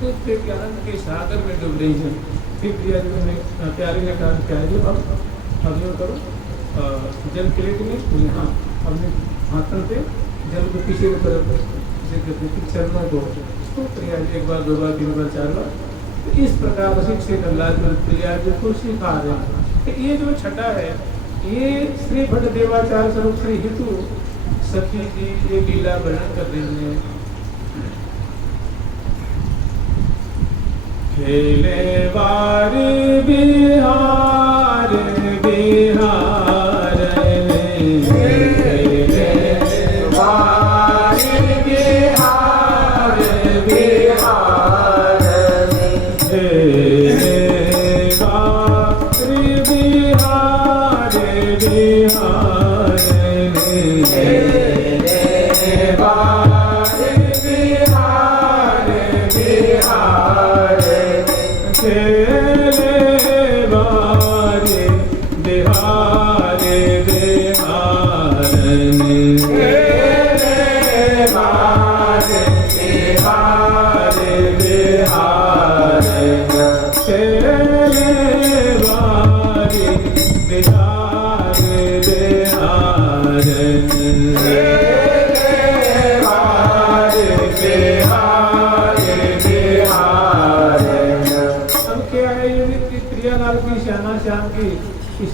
देख के आनंद के सागर में डूब रही है। फिर प्रिया जो ने प्यारे ने कहा, प्यारे जो अब यूँ करो, जल प्लेट में यहाँ अपने हाथों पे जल को पीछे की तरफ चरणों को, तो प्रिया जी 1 बार 2 बार 3 बार 4 बार, तो इस प्रकार से प्रहलाद प्रिया जी को सिखा रहे हैं। तो ये जो छठा है, ये श्री भट्ट देवाचार्य स्वरूप श्री हितु सखी जी ये लीला वर्णन कर रही है। खेले वारी बिहार बिहार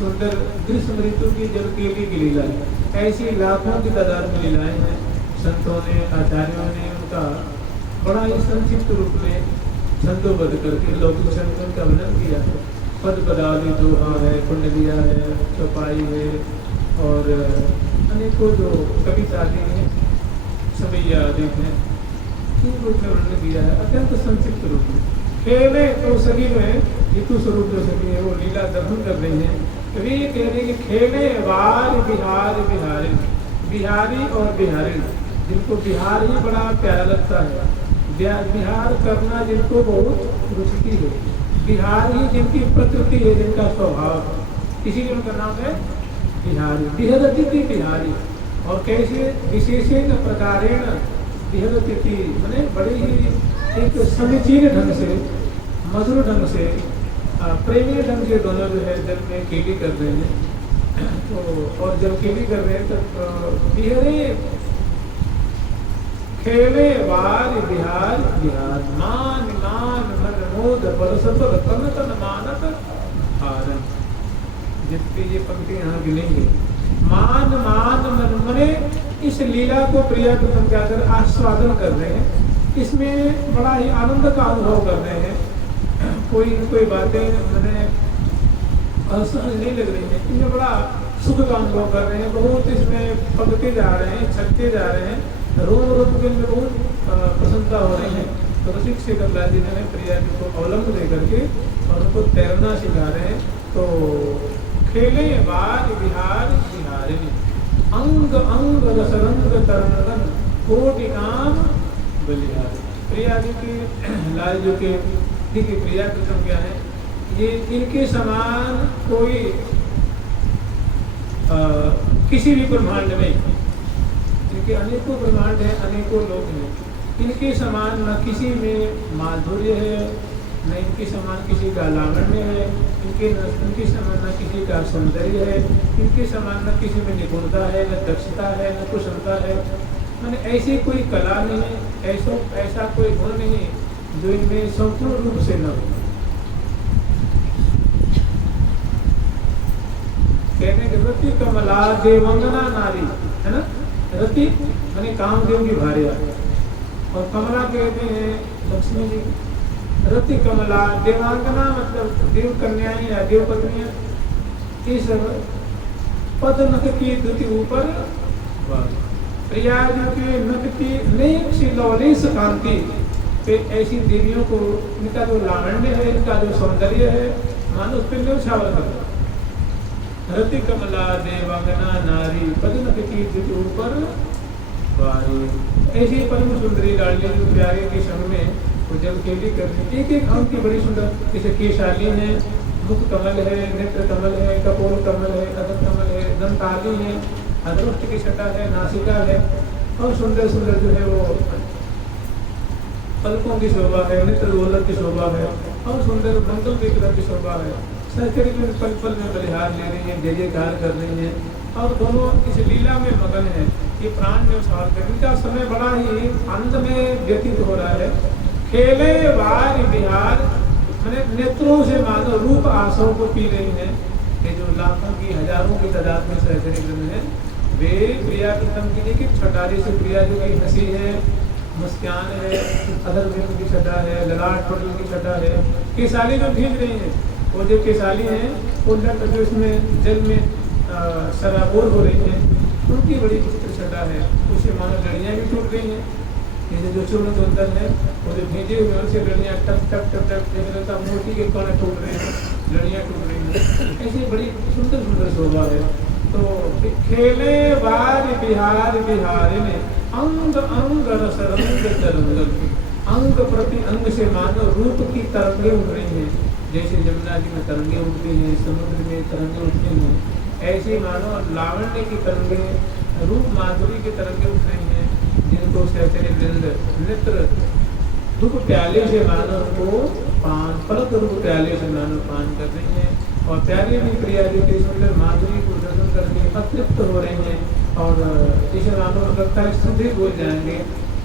सुंदर ग्रीष्म ऋतु की जल केली की लीला है। ऐसी लाखों की तादाद में लीलाएं हैं। संतों ने, आचार्यों ने उनका बड़ा ही संक्षिप्त रूप में छंदोबद्ध करके लौकिक संतों का वर्णन किया है। पद पदावली दोहा है, कुंडलिया है, चौपाई है और अनेकों जो कविता आदि हैं, समैया आदि हैं, इन रूप में वर्णन किया है अत्यंत संक्षिप्त रूप में। खेले तो सभी में ऋतु स्वरूप जो सभी है वो लीला दर्शन कर रही है। वे कह रहे कि खेले वार बिहार बिहारी, बिहारी और बिहारी, जिनको बिहार ही बड़ा प्यारा लगता है, बिहार करना जिनको बहुत रुचि है, बिहार ही जिनकी प्रकृति है, जिनका स्वभाव, इसीलिए उनका नाम है बिहारी। बिहरतिथि बिहारी, और कैसे विशेषण प्रकारेण बिहरतिथि, मैंने बड़े ही एक समीचीन ढंग से, मधुर ढंग से, प्रेमी ढंग से दोनों जो है जल में खेती कर रहे हैं। तो और जब खेती कर रहे हैं तो बिहरे खेले वार बिहार बिहार, मान मान मन मोद बरसत तन तन मानत हारन। जितनी ये पंक्ति यहाँ की नहीं है, मान मान मन मने इस लीला को प्रिया को समझाकर आस्वादन कर रहे हैं, इसमें बड़ा ही आनंद का अनुभव कर रहे हैं। कोई बातें मैंने असहज नहीं लग रही हैं, इनमें बड़ा सुख का अनुभव कर रहे हैं, बहुत इसमें पकते जा रहे हैं, छकते जा रहे हैं, रोम रोम के लिए बहुत प्रसन्नता हो रही है। तो रसिक से प्रहलाद जी ने प्रिया जी को अवलंब दे करके और उनको तैरना सिखा रहे हैं। तो खेले वार बिहार बिहारिणी, अंग अंग रसरंग तरंगन कोटि काम बलिहार। प्रिया जी की लाल जी के देखिए प्रिया की संज्ञा है, ये इनके समान कोई किसी भी ब्रह्मांड में, इनके अनेकों ब्रह्मांड हैं, अनेकों लोग हैं, इनके समान न किसी में माधुर्य है, न इनके समान किसी का लावण्य है, इनके समान न किसी का सौंदर्य है, इनके समान न किसी में निपुणता है, न दक्षता है, न कुशलता है। मैंने ऐसी कोई कला नहीं है, ऐसा कोई गुण नहीं जो इनमें संपूर्ण रूप से न हो। कहते हैं कि रति कमला देवंगना नारी, है ना, रति माने कामदेव की भार्या, और कमला कहते हैं लक्ष्मी जी। रति कमला देवांगना मतलब देव कन्याएं या देव पत्नियां, इस पद नख की द्युति ऊपर प्रिया जी के नख की नेक सी लवलेश कांति पे ऐसी देवियों को, इनका जो लावण्य है, इनका जो सौंदर्य है, मानो उस पर न्यौछावर करता। रति कमला देवांगना नारी पद नख की द्युति ऊपर वारी। ऐसी परम सुंदरी लाडली जो प्यारे के संग में वो जल केली करती, एक एक अंग की बड़ी सुंदर, जैसे केशाली है, मुख कमल है, नेत्र कमल है, कपोल कमल है, अदर कमल है, दंताली है, अधरोष्ट की छटा है, नासिका है, और सुंदर सुंदर जो है वो पलकों की शोभा है, नेत्र गोलक की शोभा है, और सुंदर मंगल विग्रह की शोभा है। सहचरी में पल पल में बलिहार ले रही है, जय जयकार कर रही है, और दोनों इस लीला में मगन है। ये प्राण में उछाल कर इनका समय बड़ा ही आनंद में व्यतीत हो रहा है। खेले वार बिहार, मैंने नेत्रों से मानो रूप आंसुओं को पी रही हैं। ये जो लाखों की हजारों की तादाद में सहचरी वृंद है, वे प्रिया की तम की एक छटारी से प्रिया जो की हंसी है, मुस्कान है, अधर बिंद की छटा है, ललाट पटल की छटा है, केसाली जो भीग रही हैं, वो जो केसाली हैं वो जो इसमें जल में सराबोर हो रही हैं, उनकी बड़ी विचित्र छटा है। उससे मानो लड़ियाँ भी टूट रही हैं, जैसे जो चूर्ण धुंधल है वो जो भीजे हुए उनसे लड़ियाँ टप टप टप टप जैसे लगता मूर्ति के कौन टूट रहे हैं, लड़ियाँ टूट रही हैं। ऐसी बड़ी सुंदर सुंदर शोभा है। तो खेले वार बिहार बिहारी ने अंग अंग रस रंग तरंगल, अंग प्रति अंग से मानो रूप की तरंगे उठ रही हैं। जैसे जमुना जी में तरंगे उठती हैं, समुद्र में तरंगे उठती हैं, ऐसे मानो लावण्य की तरंगे, रूप माधुरी की तरंगे उठ रही हैं, जिनको सहचरी वृंद नेत्र रूप प्याले से मानो को पान, पलक रूप प्याले से मानो पान कर रही हैं। और प्यारे भी प्रिया जी के सुंदर माधुरी को दर्शन करके अतृप्त हो रही हैं, और इसे मानो लगता है सुधीर बोल जाएंगे।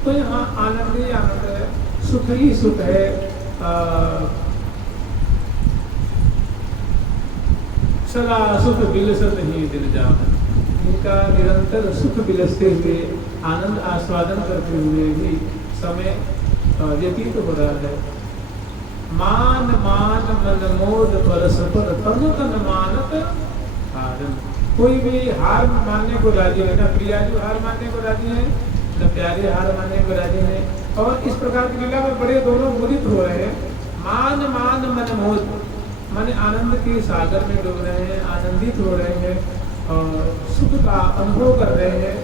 तो यहाँ आनंद ही आनंद है, सुख ही सुख है। सदा सुख बिलसत ही दिल जान, इनका निरंतर सुख बिलसते हुए आनंद आस्वादन करते हुए भी समय व्यतीत हो रहा है। मान मान मन मोद परस्पर तनु तन मानत हारन, कोई भी हार मानने को राजी है ना, प्रिया जो हार मानने को राजी है, न प्यारे हार मानने को राजी है। और इस प्रकार की लीला में बड़े दोनों मुदित हो रहे हैं। मान मान मन मोद, मन आनंद के सागर में डूब रहे हैं, आनंदित हो रहे हैं, और सुख का अनुभव कर रहे हैं।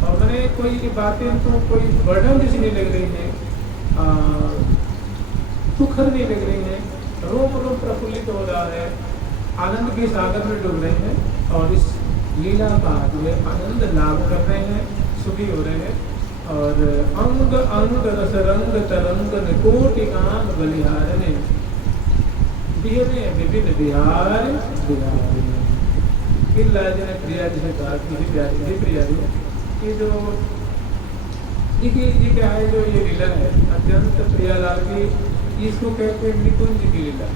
और मैंने कोई बातें तो कोई बर्डन जैसी नहीं लग रही है, सुखद नहीं लग रही है, रोम रोम प्रफुल्लित हो रहा है, आनंद के सागर में डूब रहे हैं, और इस लीला का जो है आनंद लाभ कर रहे हैं, सुखी हो रहे हैं। और अंग अंग रस रंग तरंग कोटि काम बलिहारने, बिहने विभिन्न बिहार बिहार। फिर लाज ने प्रिया जी ने कहा कि प्यारी प्रिया जी, ये जो देखिए ये क्या है, जो ये लीला है अत्यंत प्रियालाल की, इसको कहते हैं निकुंज की लीला।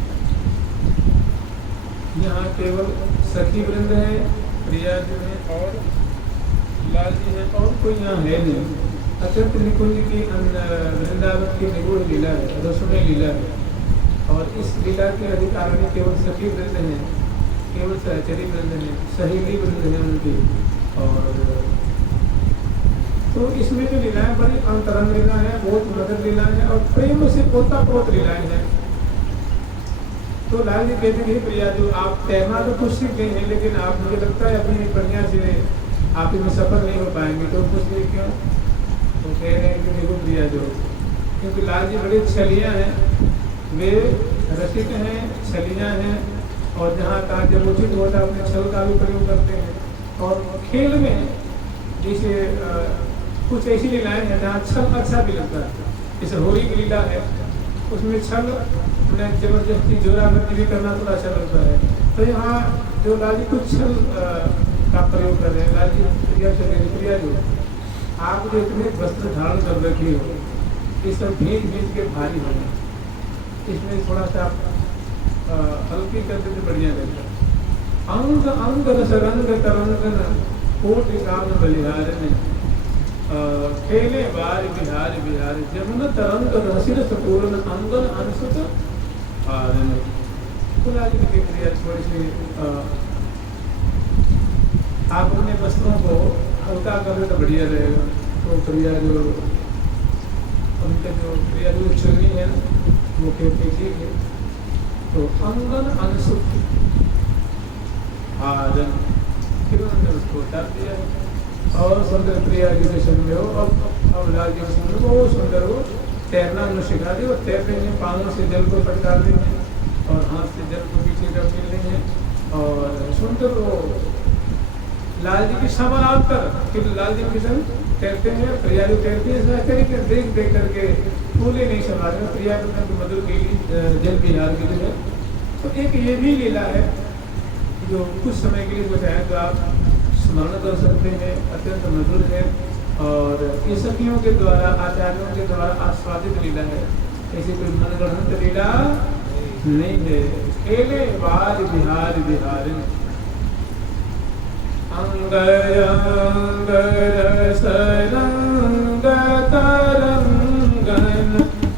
यहाँ केवल सखी वृंद है, प्रिया जी है और लाल जी है, और कोई यहाँ है नहीं। अत्यंत निकुंज की वृंदावन की निगूढ़ लीला है, रसमय लीला है। और इस लीला के अधिकारी केवल सखी वृंद है, केवल सहचरी वृंद है, सहेली वृंद है उनकी। और तो इसमें जो लीलाएं बड़ी अंतरंग लीला है, बहुत मधुर लीला है, और प्रेम से पोता पोत लीलाएं हैं। तो लाल जी कहते हैं प्रिया जो आप तैरना तो कुछ सीख गए हैं, लेकिन आप मुझे लगता है अपनी बढ़िया से आप इनमें सफल नहीं हो पाएंगे, तो कुछ नहीं क्यों? तो कह रहे हैं कि देखो प्रिया जो, क्योंकि लाल जी बड़े छलियाँ हैं, वे रसिक हैं, छलियाँ हैं, और जहाँ कहा जब उचित होता है अपने छल का भी प्रयोग करते हैं। और खेल में जैसे कुछ ऐसी लीलाएं हैं जहाँ छल अच्छा भी लगता है, जैसे होली की लीला है, उसमें छल में जबरदस्ती जोरावरती भी करना थोड़ा अच्छा लगता है। तो यहाँ जो लाली कुछ छल का प्रयोग कर रहे हैं, लाली प्रिया से प्रिया जो आप जो इतने वस्त्र धारण कर रखी हो, ये सब भीज भीज के भारी हो, इसमें थोड़ा सा हल्की करते तो बढ़िया लगता। अंग अंग रस रंग तरंगन कोटि काम बलिहारने, खेले वार बिहार बिहार जमुन तरंग रसिर पूर्ण अंगन अंशुत हारने। थोड़ी सी आप अपने वस्त्रों को हल्का करें तो बढ़िया रहेगा। तो प्रिया जो उनके जो प्रिया जो चुनी है वो कहते ठीक है। तो अंगन अंशुत हारन, फिर उन्होंने उसको उतार दिया, और सुंदर प्रिया जी के संग में हो। अब लाल जी के संग में बहुत सुंदर हो, तैरना उन्हें सिखा दी। वो तैर रहे हैं, पाँवों से जल को पटका देंगे और हाथ से जल को पीछे कर लेंगे और सुंदर वो लाल जी की समानांतर फिर लाल जी के संग तैरते हैं। प्रिया जो तैरती है ऐसा करके देख देख करके फूले नहीं समाज में प्रिया के मधुर के लिए जल विहार के लिए। तो एक ये भी लीला है जो कुछ समय के लिए जो है तो आप स्मरण कर सकते हैं, अत्यंत मधुर है और ये सखियों के द्वारा आचार्यों के द्वारा आस्वादित लीला है। ऐसी कोई मनगढ़ंत लीला नहीं है। खेले वार बिहार बिहार अंग अंग रस रंग तरंगन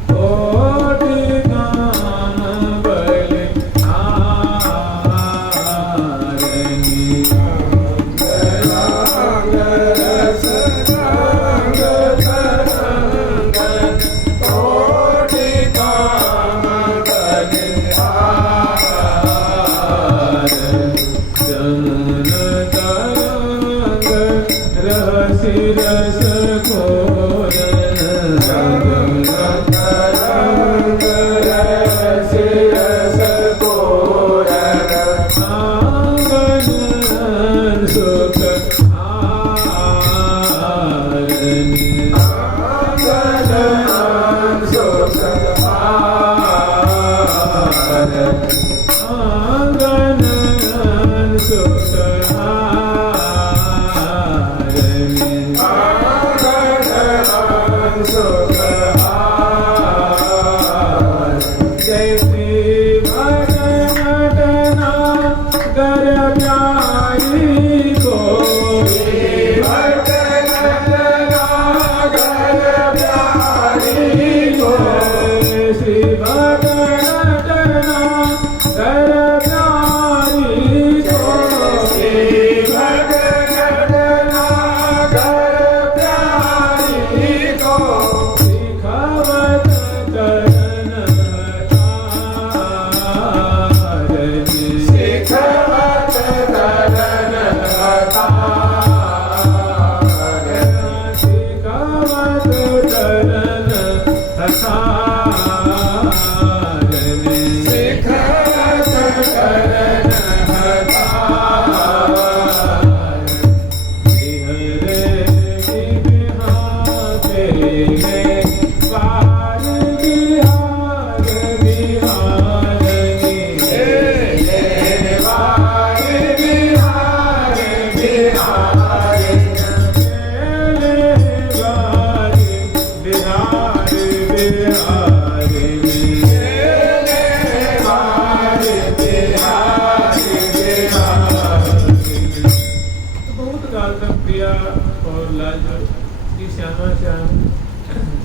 कोटि काम बलि हारनि। अंग अंग रस रंग तरंगन कोटि काम बलि हारनि। जमुन रस घोरन जमुन तरंग रस घोरन आंगन सुख हारनि। आंगन सुख हारनि। आंगन सुख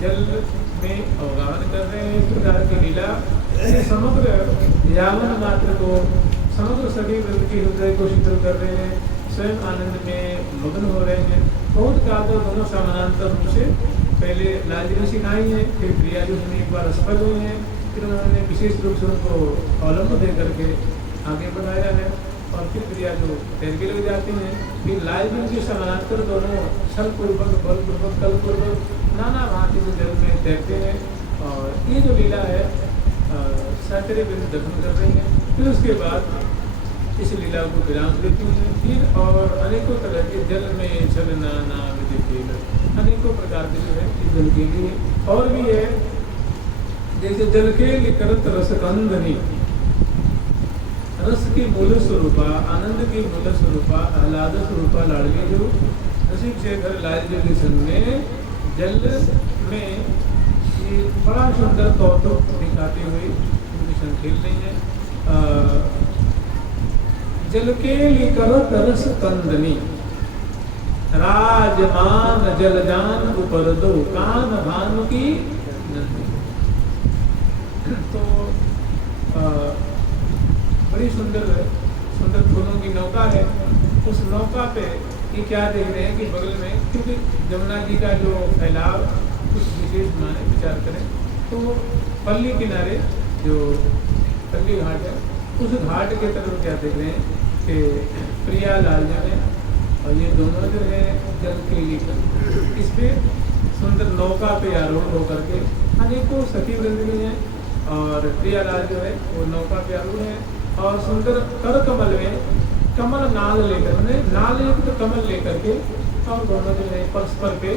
जल में अवगाहन कर रहे हैं। इस प्रकार की लीला समग्र यावन मात्र को समग्र सभी वृत्ति के हृदय को शीतल कर रहे हैं, स्वयं आनंद में मग्न हो रहे हैं। बहुत काल तो दोनों समानांतर रूप से पहले लाल जी ने सिखाई है, फिर प्रिया जी उसमें एक बार असफल हुए हैं, फिर उन्होंने विशेष रूप से उनको अवलंब दे करके आगे बढ़ाया है और फिर प्रिया जो तैर के लग जाती हैं। फिर लाल जी के समानांतर दोनों छलपूर्वक बलपूर्वक कलपूर्वक नाना भांति के जल में तैरते हैं और ये जो लीला है सातरे बिंदु दफन कर रही है। फिर उसके बाद इस लीला को विराम देती हैं। फिर और अनेकों तरह के जल में चलना ना विधि खेल अनेकों प्रकार के जो है जल के लिए और भी है। जैसे जल के करत रसकंदनी, रस की मूल स्वरूपा, आनंद की मूल स्वरूपा, आह्लाद स्वरूपा लाड़ली जो रसिक शेखर लाल जी के संग में जल में ये बड़ा सुंदर कौतुक दिखाते हुए उनके संग खेल रही है। जल के करत रस कंदनी, राजमान जलजान ऊपर दो कान भानु की नंदी। तो बड़ी सुंदर सुंदर फूलों की नौका है। उस नौका पे ये क्या देख रहे हैं कि बगल में, क्योंकि जमुना जी का जो फैलाव कुछ विशेष माने विचार करें तो पल्ली किनारे जो पल्ली घाट है, उस घाट के तरफ क्या देख रहे हैं कि प्रिया लाल जी ने और ये दोनों जो है जल के लिए इसमें सुंदर नौका पे आरूढ़ होकर के अनेकों सखी वृंद भी हैं और प्रियालाल जो है वो नौका पे आरूढ़ है और सुंदर कर कमल में कमल नाल लेकर नाल युक्त कमल लेकर के और दोनों जो है परस्पर पे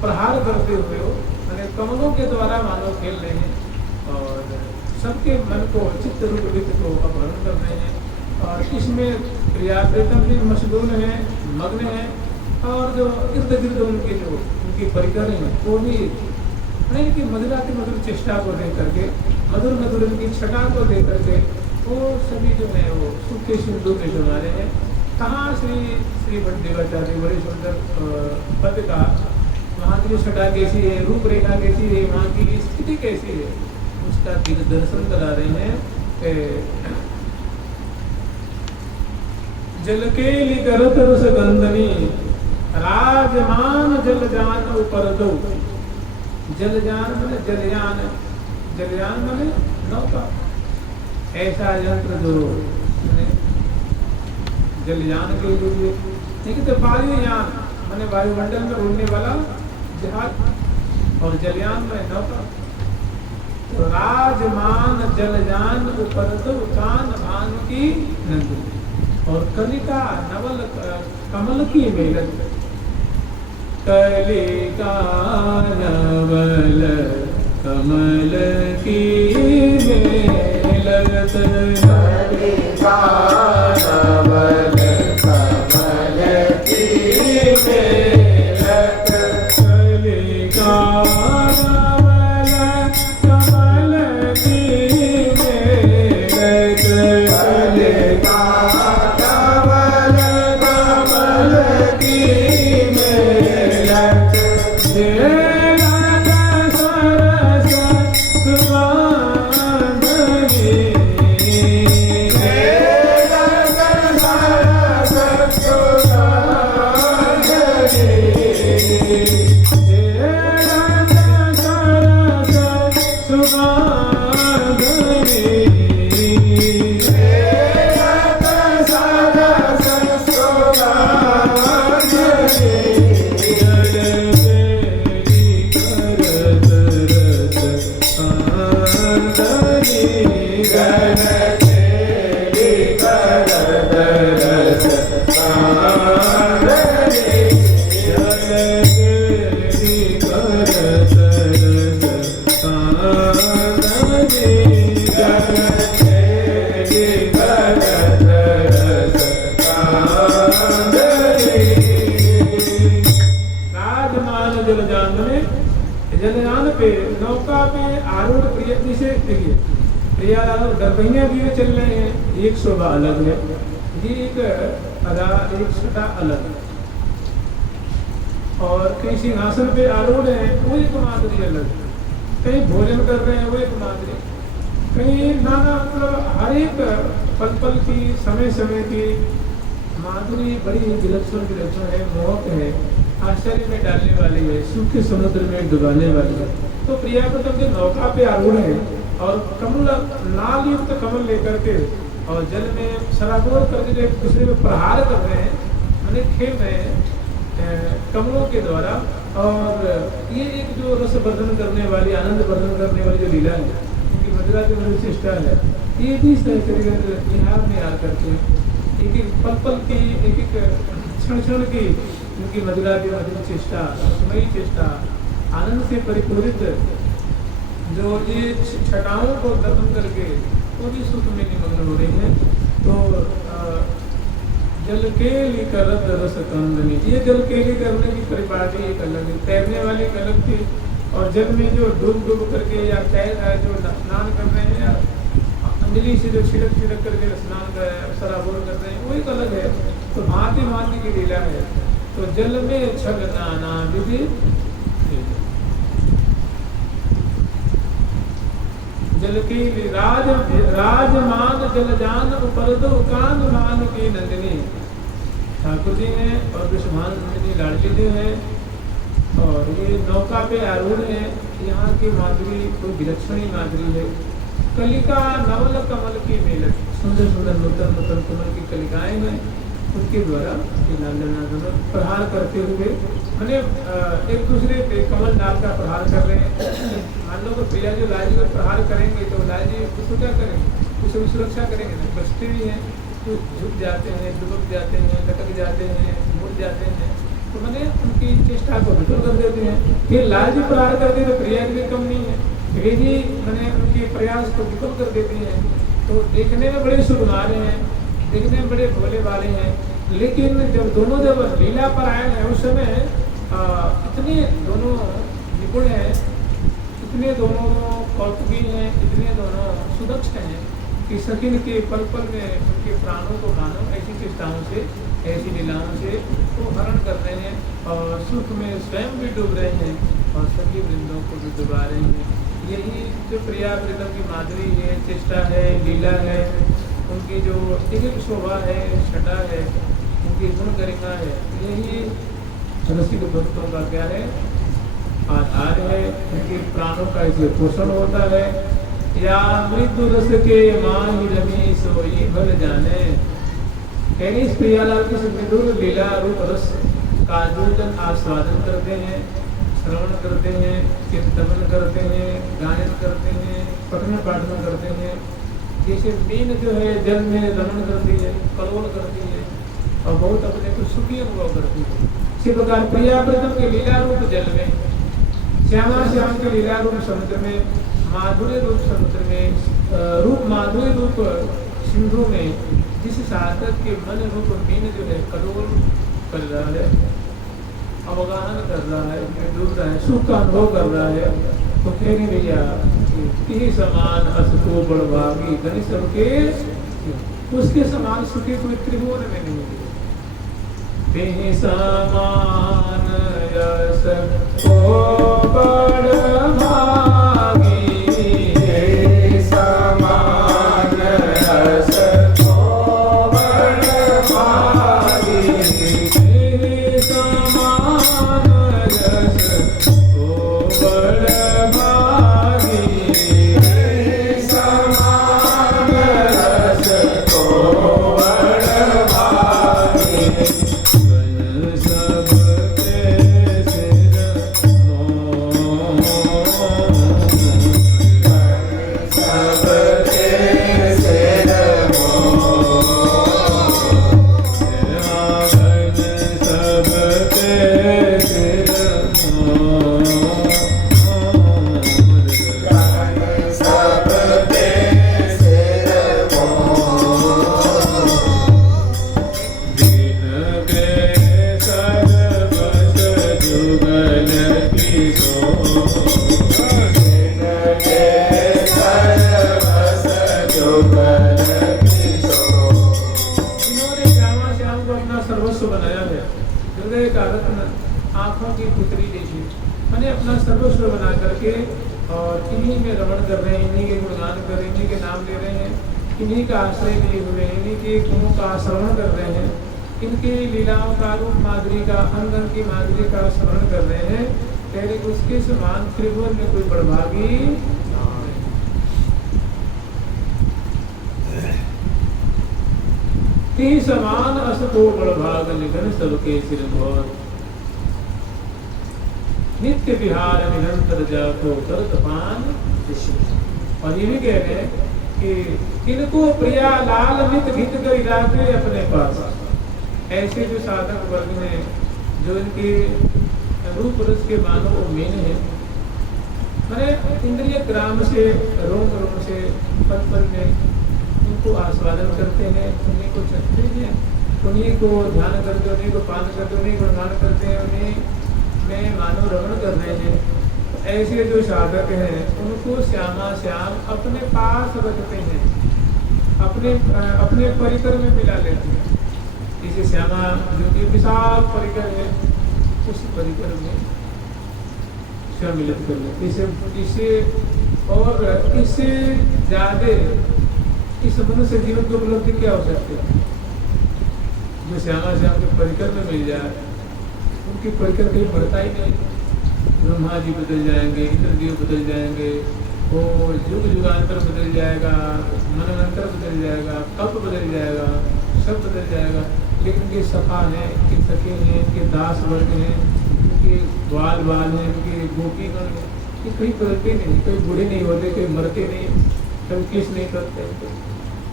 प्रहार करते हुए हो मैंने कमलों के द्वारा मानव खेल रहे हैं और सबके मन को चित्त रूप वित्त को अपहरण कर रहे हैं और इसमें प्रिया प्रीतम भी मशगूल है मग्न है और जो इर्द गिर्द उनके जो उनकी परिकर हैं वो भी इनकी मधुरा की मधुर चेष्टा को देख करके मधुर मधुर इनकी छटा को देख करके वो सभी जो है वो सुख के सिंधु में सुना रहे हैं। कहाँ श्री भट्टदेवाचार्य बड़े सुंदर पद का वहाँ की छटा कैसी है रूपरेखा कैसी है वहाँ की स्थिति कैसी है उसका दिग्दर्शन करा रहे हैं। जल के करत रस गंधनी राजमान जल जान ऊपर दो जलयान मैंने जलयान मैंने नौका ऐसा यंत्र जो जलयान के लिए ठीक है तो वायुयान मैंने वायुमंडल में उड़ने वाला जहाज और जलयान में नौका तो राजमान जलयान ऊपर तो कान भान की नंद और कलिका नवल कमल की मेलत कलिका नवल कमल की मेलत कलिका नवल कमल की मेलत कलिका नवल कमल की मेलत कलिका नवल कमल की मेलत जलयान पे नौका पे आरूढ़ प्रिय से प्रियालाल गर्भैया भी चल रहे हैं एक शोभा अलग है ये एक अदा एक छटा अलग और कहीं सिंहासन पे आरूढ़ है वो एक माधुरी अलग कहीं भोजन कर रहे हैं वो एक माधुरी कहीं नाना मतलब हर एक पल पल की समय समय की माधुरी बड़ी विलक्षण है मोहक है आश्चर्य में डालने वाली है सुख के समुद्र में डुबाने वाली है। तो प्रियापतम जो नौका पे आरूढ़ है और कमल नाल युक्त कमल लेकर के और जल में सराबोर करके जो एक दूसरे में प्रहार कर रहे हैं मैंने खेल रहे हैं कमलों के द्वारा और ये एक जो रस वर्धन करने वाली आनंद वर्धन करने वाली जो लीला है उनकी मधुरा की मधुर चेष्टा है ये भी बिहार में आ करके एक एक पल पल की एक एक क्षण क्षण की उनकी मधुरा की मधुर चेष्टा सुमयी चेष्टा आनंद से परिपूरित जो ये छटाओं को दर्शन करके वो भी सुख में निमग्न हो रही है। तो जल केली करत रस कंदनी ये जल केली करने की परिपाटी एक अलग है तैरने वाली एक अलग थी और जल में जो डूब करके या तैर जो स्नान कर रहे हैं या अंजलि से जो छिड़क करके स्नान सराबोर कर रहे हैं वो एक अलग है। तो भांति भांति की लीला है। तो जल में छग नाना विधि जल की राजमान जल जान पर दो कान मान की नंदिनी ठाकुर जी ने और विश्वभान नंदिनी लाडली जी है और ये नौका पे आरूढ़ है। यहाँ की माधुरी कोई विलक्षणी माधुरी है। कलिका नवल कमल की मेलत सुंदर सुंदर नूतन नूतन कमल की कलिकाएं हैं उनके द्वारा प्रहार करते हुए मैंने एक दूसरे पे कमल नाल का प्रहार कर रहे हैं। मान लो कि प्रिया जो लाल जी पर प्रहार करेंगे तो लाल जी उसको क्या करेंगे, उसकी भी सुरक्षा करेंगे ना, बचते भी हैं तो झुक जाते हैं, दुबक जाते हैं, लटक जाते हैं, मुड़ जाते हैं, तो मैंने उनकी चेष्टा को विफल कर देते हैं। फिर लाल जी प्रहार करते तो प्रिया की कम नहीं है, वे भी मैंने उनके प्रयास को विफल कर देते हैं। तो देखने में बड़े सुकुमार हैं, देखने में बड़े भोले वाले हैं, लेकिन जब लीला पर आए हैं उस समय इतने दोनों निपुण हैं, इतने दोनों कौतुकी हैं, इतने दोनों सुदक्ष हैं कि सकिन के पल पल में उनके प्राणों को मानो ऐसी चेष्टाओं से, ऐसी लीलाओं से वो हरण कर रहे हैं और सुख में स्वयं भी डूब रहे हैं और सभी वृंदों को भी डुबा रहे हैं। यही जो प्रिया प्रीतम की माधुरी है, चेष्टा है, लीला है, उनकी जो एक शोभा है, छटा है, उनकी गुण गरिमा है, यही रसिक भक्तों का क्या है, आधार है। उनके प्राणों का इसलिए पोषण होता है। या मृत्यु रस के मान रमी सोई भल जाने, यानी इस प्रियालाल की मधुर लीला रूप रस का जो जन आस्वादन करते हैं, श्रवण करते हैं, कीर्तन करते हैं, गायन करते हैं, पठन पाठन करते हैं। जैसे मीन जो है जल में रमण करती है, कलोल करती है और बहुत अपने को सुखी अनुभव करती है। इसी प्रकार प्रिया प्रीतम के लीला रूप जल में, श्यामा श्याम के लीला रूप समुद्र में, माधुर्य रूप समुद्र में, माधुर्य रूप सिंधु में जिस साधक के मन रूप मीन जो है कलोल कर रहा है, अवगाहन कर रहा है, डूब रहा है, सुख का अनुभव कर रहा है, तो कहेंगे भैया यही समान अस को बड़भागी धनी सबके, उसके समान सुखी कोई त्रिभुवन में नहीं है। तेहि समान यस को बड़भागी, तेहि समान यस को बड़भागी, तेहि समान यस को बड़भागी, तेहि समान यस को बड़भागी। आंखों की पुत्री जैसी मैंने अपना सर्वस्व बना करके और इन्हीं में रमण कर रहे हैं, इन्हीं के गुणगान कर रहे हैं, इन्हीं के नाम ले रहे हैं, इन्हीं का आश्रय लिए हुए हैं, इन्हीं के गुणों का श्रवण कर रहे हैं, इनकी लीलाओं का रूप माधुरी का, अंगन की माधुरी का श्रवण कर रहे हैं। तेरे उसके समान त्रिभुवन में कोई बड़भागी ही समान असतो बड़भाग निधन सबके सिर भोर, नित्य विहार निरंतर जाको तरत पान। और ये भी कह रहे हैं कि इनको प्रिया लाल नित हित कर जाते अपने पास। ऐसे जो साधक वर्ग हैं जो इनके रूप रस के मानव मेन है, मैंने इंद्रिय ग्राम से रोम रोम से पल पल में उनको आस्वादन करते हैं, उन्हीं को चखते हैं, उन्हीं को ध्यान करते, उन्हीं को पान करते, उन्हीं को ध्यान करते हैं, उन्हीं में मानव रमण कर रहे हैं। तो ऐसे जो साधक हैं उनको श्यामा श्याम अपने पास रखते हैं, अपने परिकर में मिला लेते हैं। इसे श्यामा जो कि विशाल परिकर है उस परिकर में सम्मिलित कर लेते। इसे और इससे ज्यादा इस मनुष्य जीवन की उपलब्धि क्या हो सकती है? जो श्यामा श्याम के परिकर में मिल जाए, उनकी परिकर कहीं बढ़ता ही नहीं। ब्रह्मा जी बदल जाएंगे, इंद्रदेव बदल जाएंगे, वो युग युगांतर बदल जाएगा, मनवंतर बदल जाएगा, कल्प बदल जाएगा, सब बदल जाएगा, लेकिन इनके सखा हैं, इनके सखे हैं, इनके दास वर्ग हैं, इनके बाल हैं, इनके गोपीगण हैं, ये कहीं बदलते नहीं, कोई बूढ़े नहीं होते, कोई मरते नहीं, कभी किस नहीं करते,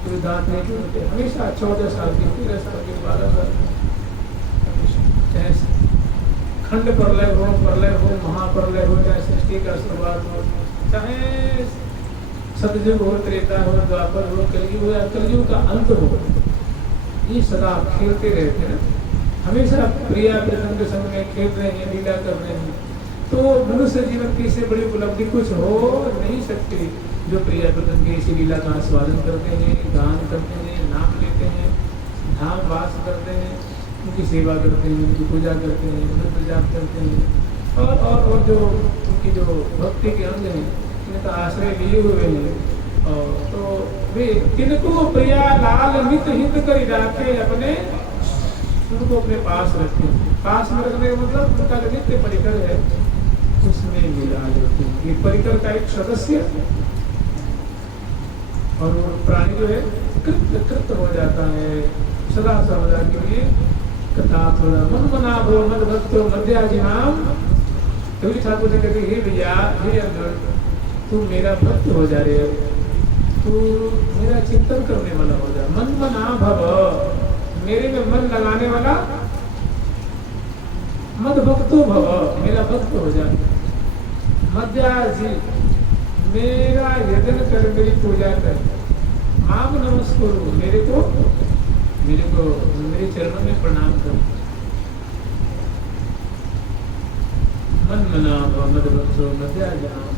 कोई दांत नहीं टूटते, हमेशा 14 साल के, 13 साल के, 12 साल के, चाहे खंड प्रलय हो, महाप्रलय हो, चाहे सृष्टि का शुरुआत हो, चाहे सतयुग हो, त्रेता हो, द्वापर हो, कलयुग हो या कलयुग का अंत हो, ये सदा खेलते रहते हैं, हमेशा प्रिया प्रीतम के संग में खेल रहे हैं, लीला कर रहे हैं। तो मनुष्य जीवन की इससे बड़ी उपलब्धि कुछ हो नहीं सकती जो प्रिया प्रीतम की इसी लीला का आस्वादन करते हैं, गान करते हैं, नाम लेते हैं, धाम वास करते हैं, उनकी सेवा करते हैं, उनकी पूजा करते हैं, मंत्र जाप करते हैं, और जो उनकी जो भक्ति के अंग हैं इनका आश्रय लिए हुए हैं, और तो वे तिनको प्रिया लाल नित हित कर राखे, अपने उनको अपने पास रखते हैं। पास में रखने का मतलब उनका जो नित्य परिकर है उसमें मिला लेते हैं। ये परिकर का एक सदस्य और वो प्राणी जो है कृत हो जाता है, सदा सर्वदा के लिए कृतार्थ हो जाता। मन मना भो मद भक्तो मध्याजिनाम, कभी ठाकुर ने कहते हे भैया, हे अर्जुन, तू मेरा भक्त हो जा रे, तू मेरा चिंतन करने वाला हो जा। मन मना भव, मेरे में मन लगाने वाला, मद भक्तो भव, मेरा भक्त हो जा। मध्याजी, मेरा यजन कर, मेरी पूजा कर। माम नमस्कुरु, मेरे चरणों में प्रणाम कर। मन मना मद भक्तो मध्याजाम,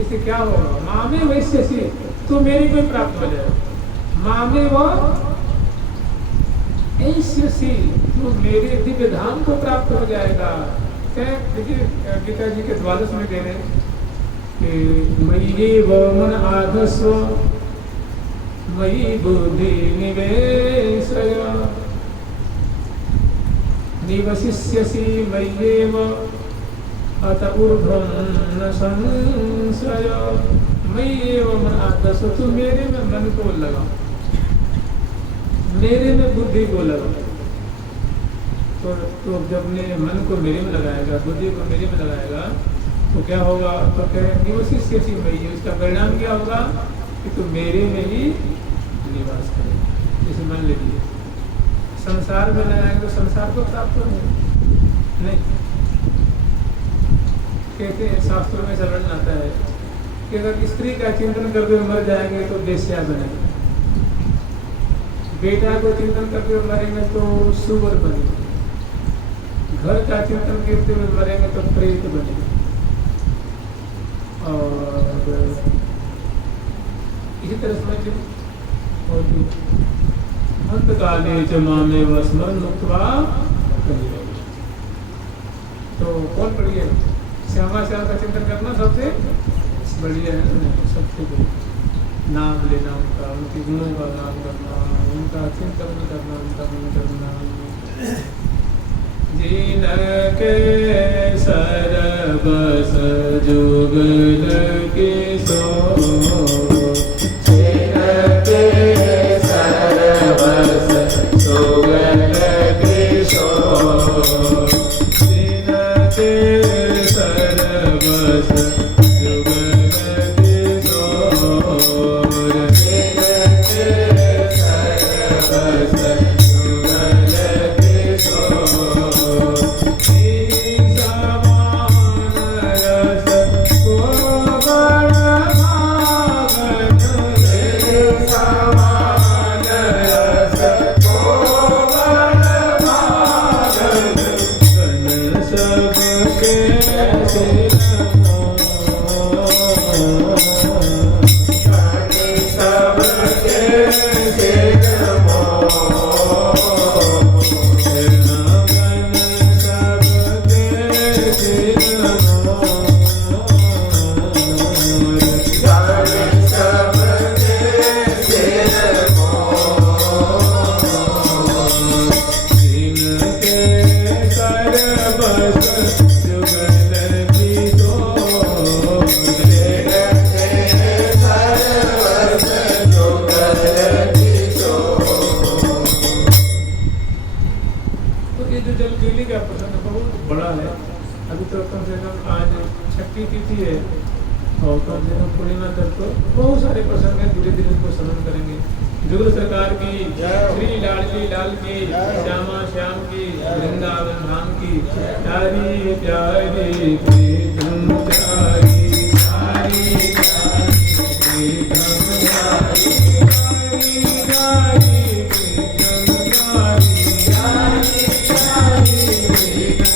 इससे क्या होगा? मामे वैश्य से तो मेरी कोई प्राप्त हो जाए, मामे व ऐश्य से तो मेरे दिव्य धाम को प्राप्त हो जाएगा। देखिए गीता जी के 12 में कह रहे हैं कि मयि वो मन आधस्व मयि बुद्धि निवेशय निवसिष्यसि मय्येव अत ऊर्ध्वं न संशय। मय्येव मन आधस्व, तू मेरे में मन को लगा, मेरे में बुद्धि को लगा। तो जब ने मन को मेरे में लगाएगा, बुद्धि को मेरे में लगाएगा, तो क्या होगा? तो कह निवसिष्य सी मई, उसका परिणाम क्या होगा कि तू मेरे में ही निवास करे। जैसे मान लीजिए संसार में लगाएंगे तो संसार को प्राप्त नहीं। कहते हैं शास्त्रों में वर्णन आता है कि अगर स्त्री का चिंतन करते हुए मर जाएंगे तो वेश्या बनेंगे, बेटा को चिंतन करते हुए मरेंगे तो सुअर बनेंगे, घर का चिंतन करते हुए मरेंगे तो प्रेत बनेंगे। और इसी तरह समझ अंत काले च मामे वस्मरण मुक्त्वा, तो कौन बढ़िया? श्यामा श्याम का चिंतन करना सबसे बढ़िया है, सबसे बढ़िया नाम लेना उनका, उनके गुणों का नाम करना, उनका चिंतन करना, उनका मन करना। जिनके सरबस जुगल के सो, जिनके सरबस जुगल के सो, जिनके सरबस जुगल के सो, जिनके सरबस ये जो जल गिरने का प्रसंग बहुत बड़ा है। अभी तो कम से कम आज 6ठी तिथि है और कम से कम पूर्णिमा तक तो बहुत सारे प्रसंग हैं, धीरे धीरे उनको स्मरण करेंगे। जुगल सरकार की, श्री लाडली लाल की, श्यामा श्याम की, वृंदावन धाम की, प्यारी प्यारी प्रीतम प्यारी प्यारी प्यारी प्रीतम प्यारी प्यारी प्रीतम प्यारी प्यारी प्यारी प्रीतम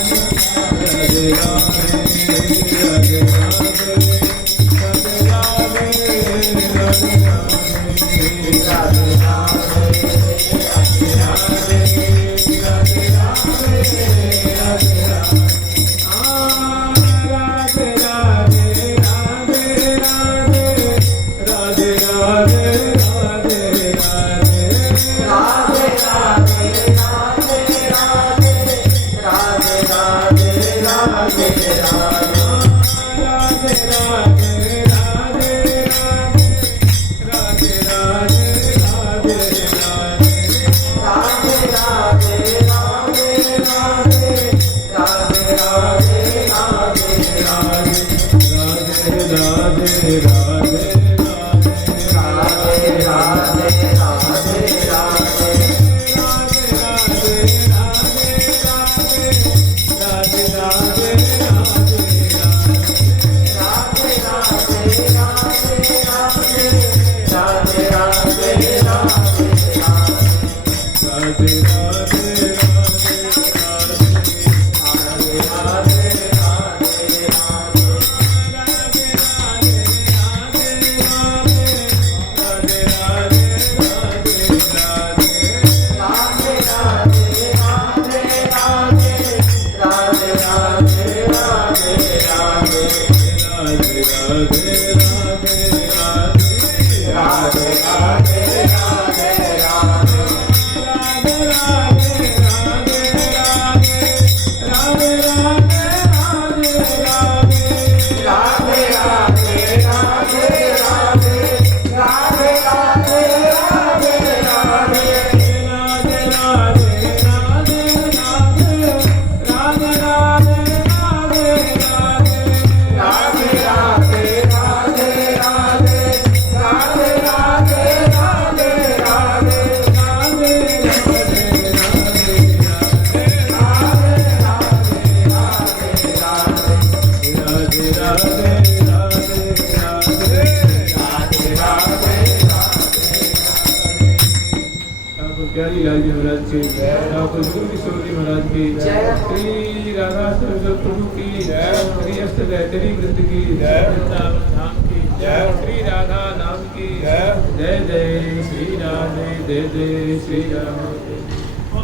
प्यारी लाल जी महाराज की, ठाकुर गुरु किशोर जी महाराज की, श्री राधा प्रभु की, श्री अष्ट गायत्री वृंद की, वृंदावन धाम की, श्री राधा नाम की, जय जय श्री राधे, जय जय श्री राधे।